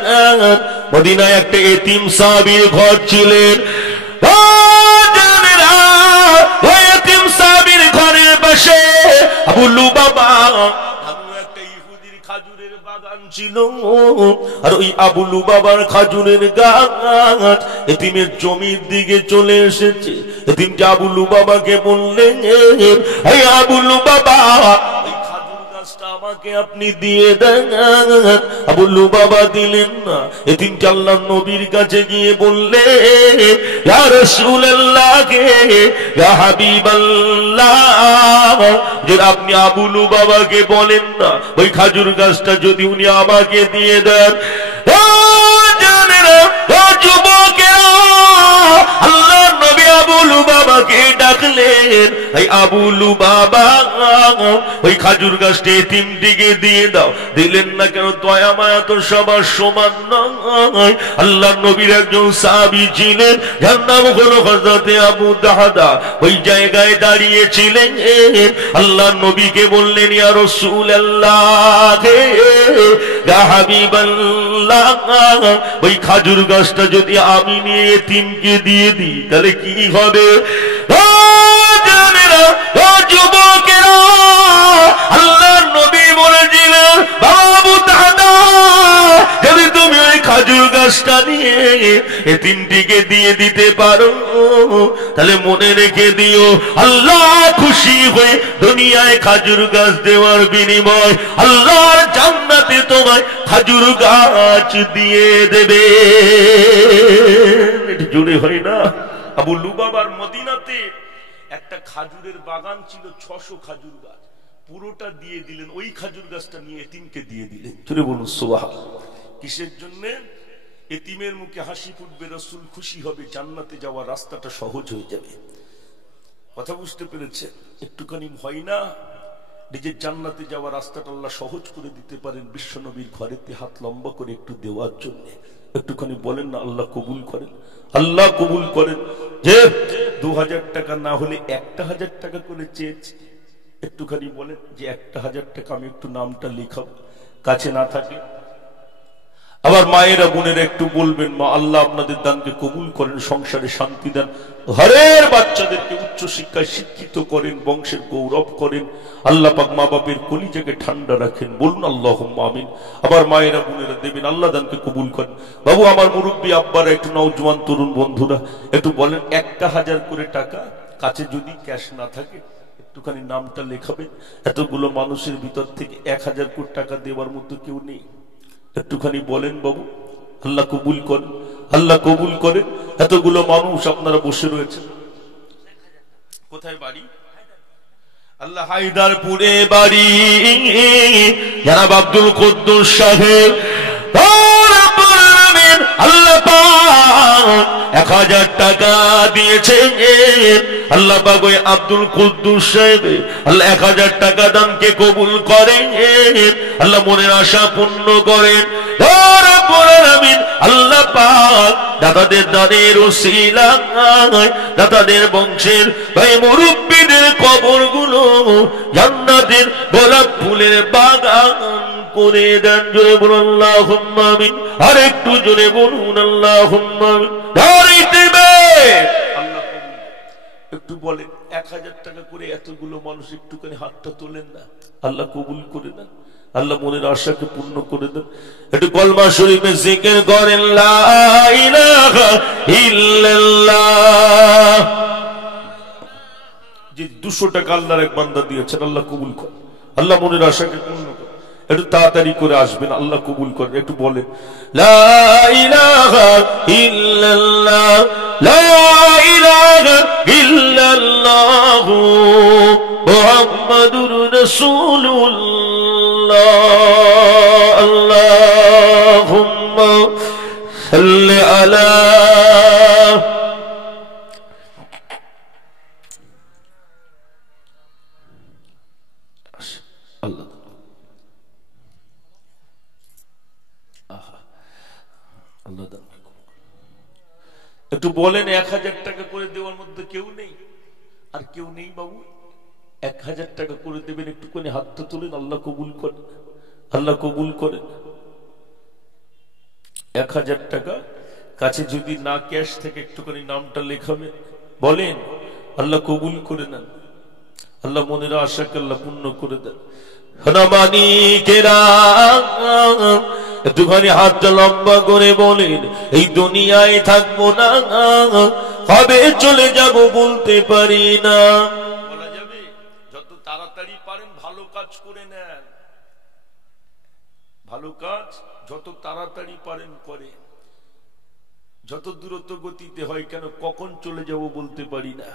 মদিনায় একটা এতিম সাহাবীর ঘর ছিলেন। এতিম সাহাবীর ঘরের পাশে আবু লুবাবা খাজুরের বাগান ছিল। আর ওই আবু লুবাবার খাজুরের গাছ এতিমের জমির দিকে চলে এসেছে। এতিমটা আবু লুবাবাকে বললেন, এই আবু লুবাবা ওই খাজুর গাছটা আমাকে আপনি দিয়ে দেন। আবু লুবাবা দিলেন না। এতিমটা আল্লাহর নবীর কাছে গিয়ে বললেন, ইয়া রাসূলুল্লাহ, ইয়া হাবিবাল্লাহ, যে আপনি আবু লুবাবাকে বলেন না ওই খাজুর গাছটা যদি উনি আমাকে দিয়ে দেন। আল্লাহ নবী আবু লুবাবাকে ডাকলেন, এই আবু লুবাবা ওই খাজুর গাছটা এতিমটিকে দিয়ে দাও। দিলেন না কেন? দয়া মায়া তো সবার সমান নয়। আল্লাহ নবীর একজন সাহাবী ছিলেন, যার নাম হলো হযরতে আবু দাহদা। ওই জায়গায় দাঁড়িয়েছিলেন। আল্লাহ নবীকে বললেন, ইয়া রাসূলুল্লাহ, ইয়া হাবিবাল্লাহ, ওই খাজুর গাছটা যদি আমি নিয়ে এতিমকে দিয়ে দিই তাহলে কি হবে? যুবকেরা, আল্লাহ নবী বলেছিলেন, বাবু দাদা, যদি তুমি ওই খাজুর বানিয়ে এতিমটিকে দিয়ে দিতে পারো, তাহলে মনে রেখে দিও আল্লাহ খুশি হয়ে দুনিয়ায় খাজুর গাছ দেওয়ার বিনিময় আল্লাহর জান্নাতে তোমায় খাজুর গাছ দিয়ে দেবে। এটা জোরে হয় না? আবু লুবাবার মদিনাতে একটা খাজুরের বাগান ছিল, 600 খাজুর গাছ, পুরোটা দিয়ে দিলেন, ওই খাজুর গাছটা নিয়ে এতিমকে দিয়ে দিলেন। জোরে বলুন সুবহানাল্লাহ। কিসের জন্য? এতিমের মুখে হাসি ফুটবে, রাসূল খুশি হবে, জান্নাতে যাওয়ার রাস্তাটা সহজ হয়ে যাবে। কথা বুঝতে পেরেছে? একটুখানি হয় না নিজের জান্নাতে যাওয়ার রাস্তাটা আল্লাহ সহজ করে দিতে পারেন বিশ্বনবীর ঘরেতে হাত লম্বা করে একটু দেওয়ার জন্য। একটুখানি বলেন না আল্লাহ কবুল করেন, আল্লাহ কবুল করেন। যে 2000 টাকা না হলে 1000 টাকা করে চেয়েছি, একটুখানি বলেন যে 1000 টাকা আমি একটু নামটা লিখাবো, কাছে না থাকে। আবার মায়েরা বোনেরা একটু বলবেন মা আল্লাহ আপনাদের দানকে কবুল করেন, সংসারে শান্তি দেন, ঘরের বাচ্চাদেরকে উচ্চ শিক্ষায় শিক্ষিত করেন, বংশের গৌরব করেন, আল্লাহ পাক মা বাপের কলিজাকে ঠান্ডা রাখেন, বলুন আল্লাহুম্মা আমিন। আবার মায়েরা বোনেরা দেবেন আল্লাহ দানকে কবুল করেন। বাবু আমার মুরব্বী আব্বারা, একটু নওজোয়ান তরুণ বন্ধুরা একটু বলেন 1000 করে টাকা, কাছে যদি ক্যাশ না থাকে একটুখানি নামটা লেখাবেন। এতগুলো মানুষের ভিতর থেকে 1000 কোটি টাকা দেওয়ার মতো কেউ নেই, একটুখানি বলেন বাবু। আল্লাহ কবুল করেন, আল্লাহ কবুল করেন। এতগুলো মানুষ আপনারা বসে রয়েছেন, কোথায় বাড়ি? আল্লাহ হায়দারপুরে বাড়ি, জনাব আব্দুল কুদ্দুস সাহেব। আল্লাহ পাক 1000 টাকা দিয়েছেন। আল্লাহ পাক ওই আব্দুল কুদ্দুস সাহেব আল্লাহ 1000 টাকা দানকে কবুল করেন, আল্লাহ মনের আশা পূর্ণ করেন। আল্লাহ পাক দাদাদের দানের ওসিলায় দাদাদের বংশের ভাই মুরব্বিদের কবরগুলো জান্নাতের গোলাপ ফুলের বাগান করে দেন। জোরে বলুন আল্লাহুম্মা আমিন। আর একটু জোরে বলুন আল্লাহুম্মা আমিন। আল্লাহ একটু বলেন 1000 টাকা করে এতগুলো মানুষ একটুখানি হাতটা তোলেন না, আল্লাহ কবুল করে দেন, আল্লাহ মনের আশাকে পূর্ণ করে দেন। একটু কলমা শরীফে জিকির করেন লা ইলাহা ইল্লাল্লাহ। যে 200 টাকা আল্লাহর এক বান্দা দিয়েছেন আল্লাহ কবুল করেন, আল্লাহ মনের আশাকে পূর্ণ করেন। একটু তাড়াতাড়ি করে আসবেন, আল্লাহ কবুল করেন। একটু বলেন লা ইলাহা ইল্লাল্লাহ, লা ইলাহা ইল্লাল্লাহ মুহাম্মাদুর রাসূলুল্লাহ। আল্লাহুম্মা সাল্লি আলা আল্লাহ। আল্লাহ একটু বলেন 1000 টাকা করে দেওয়ার মধ্যে কেউ নেই? আর কেউ নেই বাবু? 1000 টাকা করে দেবেন, একটুখানি হাতটা তুলেন, আল্লাহ কবুল করেন, আল্লাহ কবুল করেন। 1000 টাকা কাছে যদি না ক্যাশ থেকে একটুখানি নামটা লেখাবেন, বলেন আল্লাহ কবুল করে নেন, আল্লাহ মনের আশাকে আল্লাহ পূর্ণ করে দেন। একটুখানি হাতটা লম্বা করে বলেন এই দুনিয়ায় থাকবো না, কবে চলে যাব বলতে পারি না। বলা যাবে? যত তাড়াতাড়ি পারেন ভালো কাজ করে নেন, ভালো কাজ যত তাড়াতাড়ি পারেন করে, যত দ্রুত গতিতে হয় কেন, কখন চলে যাব বলতে পারি না।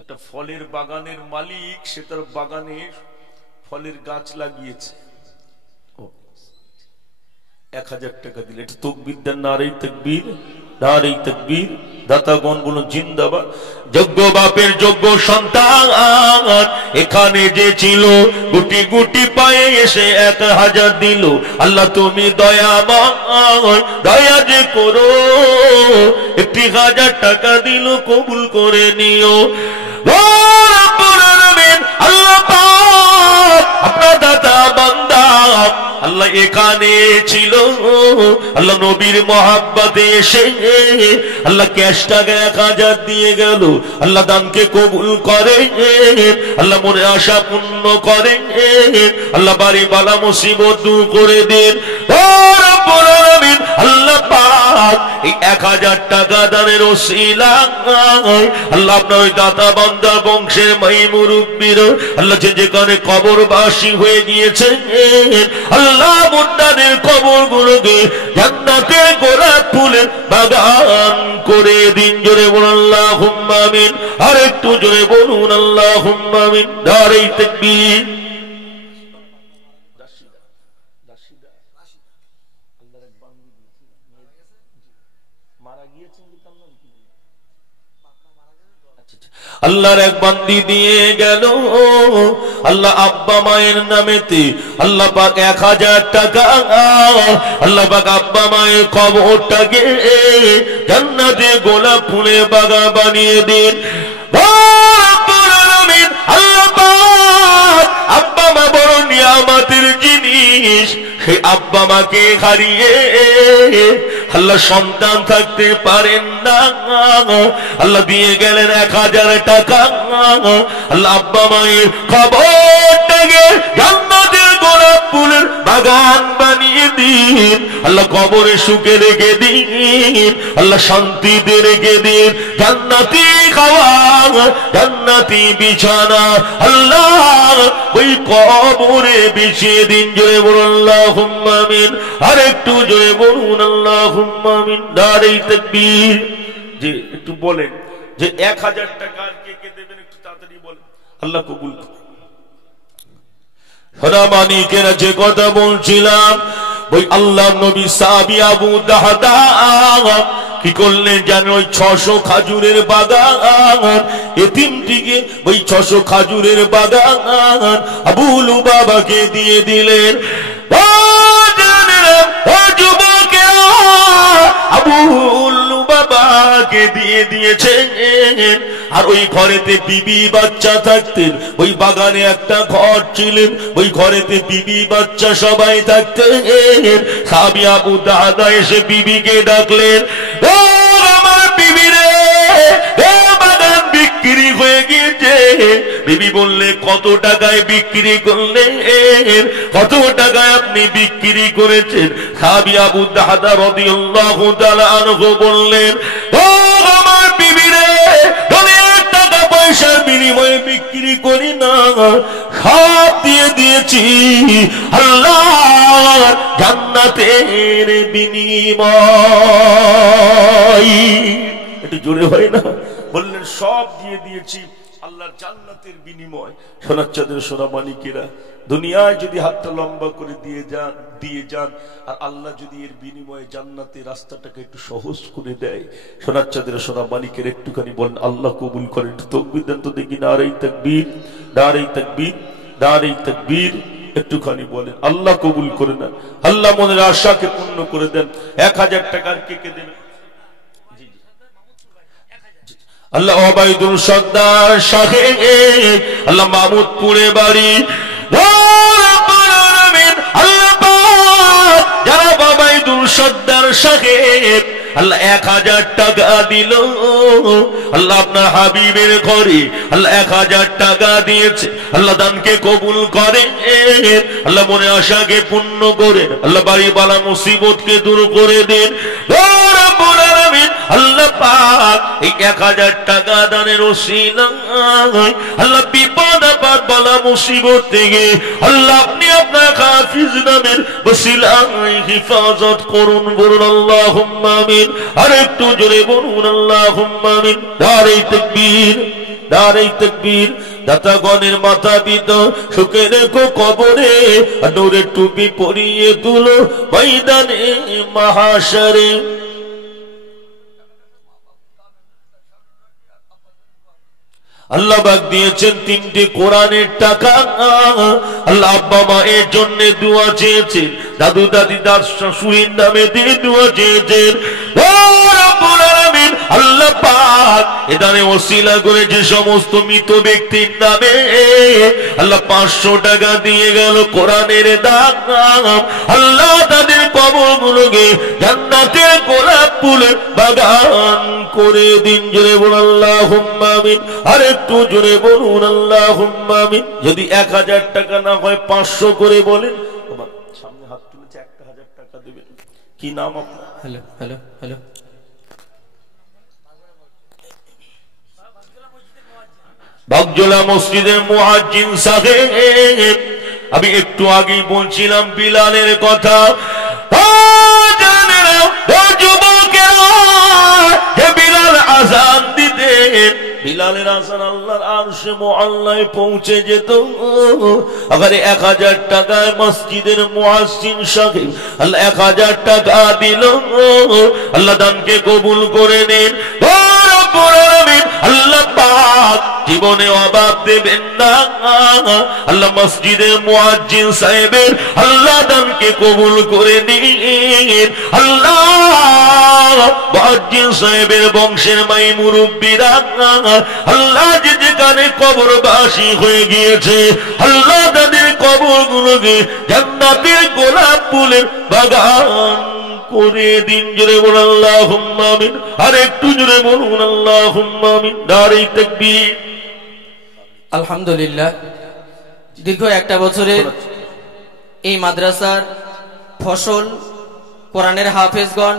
একটা ফলের বাগানের মালিক, সে তার বাগানে ফলের গাছ লাগিয়েছে, 1000 টাকা দিলে এটা তাকবীর দেন, নারে তাকবীর, নারে তাকবীর। দাতাগণ বলুন জিন্দাবাদ। যোগ্য বাপের যোগ্য সন্তান এখানে যে ছিল, গুটি গুটি পায়ে এসে 1000 দিল। আল্লাহ তুমি দয়াময়, দয়া যে করো, 1000 টাকা দিল, কবুল করে নিও। আল্লাহ আপনার দাতা বান্দা আল্লাহ এখানে ছিল, আল্লাহ নবীর মহাব্বতে এসে আল্লাহ ক্যাশ টাকা 1000 দিয়ে গেল। আল্লাহ দানকে কবুল করে, আল্লাহ মনে আশা পূর্ণ করে, আল্লাহ বাড়ি বালা মুসিবত দূর করে দেন। আল্লাহ পাক এই 1000 টাকা দানের ওসিলায় আল্লাহ আপনার ওই দাতা বান্দা বংশের মাই মুরব্বির আল্লাহ যেখানে কবরবাসী হয়ে গিয়েছে আল্লাহ মুন্নাদের কবরগুলোকে জান্নাতের গোলাপ ফুলের বাগান করে দিন। জোরে বলুন আল্লাহুম্মা আমিন। আর একটু জোরে বলুন আল্লাহুম্মা আমিন। নারে তাকবীর। আল্লাহর এক বান্দি দিয়ে গেল আল্লাহ আব্বা মায়ের নামেতে আল্লাহ পাক 1000 টাকা আল্লাহ পাক আব্বা মায়ের কবরটাকে জান্নাতে গোলাপ ফুলে বাগান বানিয়ে দিন। আল্লাহ পাক আব্বা মা বড় নিয়ামতের জিনিস, সেই আব্বা মাকে হারিয়ে আল্লাহ সন্তান থাকতে পারেন না, আল্লাহ দিয়ে গেলেন 1000 টাকা আল্লাহ আব্বা মায়ের কবরটাকে জান্নাতের গোলাপ ফুলের বাগান বানিয়ে দিন। আল্লাহ কবরে সুখে রেখে দিন, আল্লাহ শান্তিতে রেখে দিন, জান্নাতি খাওয়া জান্নাতি বিছানা আল্লাহ ওই কবরে বিছিয়ে দিন। জোরে বলুন আল্লাহুম্মা আমিন। আর একটু জোরে বলুন আল্লাহুম্মা আমিন। নারে তাকবীর। যে একটু বলেন যে 1000 টাকা কে কে দেবেন একটু তাড়াতাড়ি বলেন, আল্লাহ কবুল করুন। সোনামানিকেরা যে কথা বলছিলাম ওই আল্লাহ নবী সাহাবী আবু দাহদা কি করলেন জানেন? ওই 600 খাজুরের বাগান এতিমটিকে ওই 600 খাজুরের বাগান আবু লুবাবাকে দিয়ে দিলেন। আবু লুবাবাকে দিয়ে দিয়েছেন। আর ওই ঘরেতে বিবি বাচ্চা থাকতেন, ওই বাগানে একটা ঘর ছিলেন, ওই ঘরেতে বিবি বাচ্চা সবাই থাকতেন। সাহাবী আবু দাহদা এসে বিবিকে ডাকলেন, ও আমার বিবি রে, বাগান বিক্রি হয়ে গিয়েছে। বিবি বললে কত টাকায় বিক্রি করলেন? কত টাকায় আপনি বিক্রি করেছেন? সাহাবী আবু দাহদা রাদিয়াল্লাহু তাআলা আনহু বললেন, ও আমার বিবি রে, টাকা পয়সার বিনিময়ে বিক্রি করি না, সব দিয়ে দিয়েছি আল্লাহ জান্নাতের বিনিময়। একটু জোরে হয় না? বললেন সব দিয়ে দিয়েছি আল্লাহর জান্নাতের বিনিময়। সোনার চাঁদের সোনা মানিকেরা, দুনিয়ায় যদি হাতটা লম্বা করে দিয়ে যান আর আল্লাহ যদি এর বিনিময়ে জান্নাতের রাস্তাটাকে একটু সহজ করে দেয়, সোনার চাঁদের সোনা মানিকের একটুখানি বলেন আল্লাহ কবুল করেন। একটু তাকবীর দেন তো দেখি। নারে তাকবীর, নারে তাকবীর, নারে তাকবীর। একটুখানি বলেন আল্লাহ কবুল করে নেন, আল্লাহ মনের আশাকে পূর্ণ করে দেন। 1000 টাকার কে কে দেবেন? আল্লাহ ওবাইদুল সর্দার সাহেব, আল্লাহ মাহমুদপুরে বাড়ি। আল্লাহ যারা ওবাইদুল সর্দার সাহেব আল্লাহ 1000 টাকা দিল, আল্লাহ আপনার হাবিবের ঘরে আল্লাহ 1000 টাকা দিয়েছে। আল্লাহ দানকে কবুল করে, আল্লাহ মনে আশাকে পূর্ণ করে, আল্লাহ বাড়ি বালা মুসিবতকে দূর করে দেন। আল্লাহ পাক এই 1000 টাকা দানের ওসিলায় আল্লাহ বিপদ আপদ বালা মুসিবত থেকে আল্লাহ আপনি আপনার হাফিজ নামের ওসিলায় হিফাজত করুন। বলুন আল্লাহুম্মা আমিন। আর একটু জোরে বলুন আল্লাহুম্মা আমিন। নারে তাকবীর, নারে তাকবীর। দাতাগণের মাথা পিত সুখে রেখো কবরে, নূরের টুপি পরিয়ে তুলো ময়দানে মাহশরে। আল্লাহ পাক দিয়েছেন 3টে কোরআনের টাকা। আল্লাহ আব্বা মায়ের জন্য দোয়া চেয়েছেন, দাদু দাদি দাদ শাশুড়ির নামে দিয়ে দোয়া চেয়েছেন। ও রব্বুল আলামিন আল্লাহ পাক এদানে ওসিলা করে যে সমস্ত মৃত ব্যক্তির নামে আল্লাহ 500 টাকা দিয়ে গেল কোরআনের দান, আল্লাহ তাদের কবরগুলোকে জান্নাতের গোলাপ ফুলের বাগান করে দিন। জোরে বলুন আল্লাহুম্মা আমিন। আর একটু জোরে বলুন আল্লাহুম্মা আমিন। যদি 1000 টাকা না হয় 500 করে বলেন। সামনে হাত তুলেছে 1000 টাকা দেবেন। কি নাম আপনার? হ্যালো হ্যালো হ্যালো, বাগজোলা মসজিদের মুয়াজ্জিন সাহেব। আমি একটু আগেই বলছিলাম বিলালের কথা। জানেন যুবকেরা, যে বিলাল আযান দিতেন, বিলালের আযান আল্লাহর আরশে মুআল্লায় পৌঁছে যেত। আবার 1000 টাকায় মসজিদের মুয়াজ্জিন সাহেব আল্লাহ 1000 টাকা দিল। আল্লাহ দানকে কবুল করে নিন। আল্লাহ পাক জীবনে অভাব দেবেন না। আল্লাহ মসজিদের মুয়াজ্জিন সাহেবের আল্লাহ দানকে কবুল করে নিন। আল্লাহ মুয়াজ্জিন সাহেবের বংশের মাই মুরব্বিরা আল্লাহ যে যেখানে কবরবাসী হয়ে গিয়েছে, আল্লাহ তাদের কবরগুলোকে জান্নাতের গোলাপ ফুলের বাগান করে দিন। জোরে বলুন আল্লাহুম্মা আমিন। আর একটু জোরে বলুন আল্লাহুম্মা আমিন। নারে তাকবীর। আলহামদুলিল্লাহ, দীর্ঘ একটা বছরে এই মাদ্রাসার ফসল কোরআনের হাফেজগণ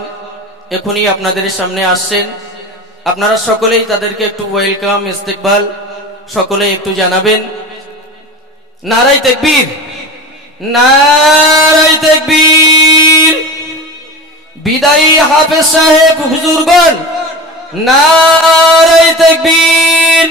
এখনই আপনাদের সামনে আসছেন। আপনারা সকলেই তাদেরকে একটু ওয়েলকাম, ইস্তেকবাল সকলেই একটু জানাবেন। নারায়ে তাকবীর, নারায়ে তাকবীর। বিদায়ী হাফেজ সাহেব হুজুরগণ, নারায়ে তাকবীর।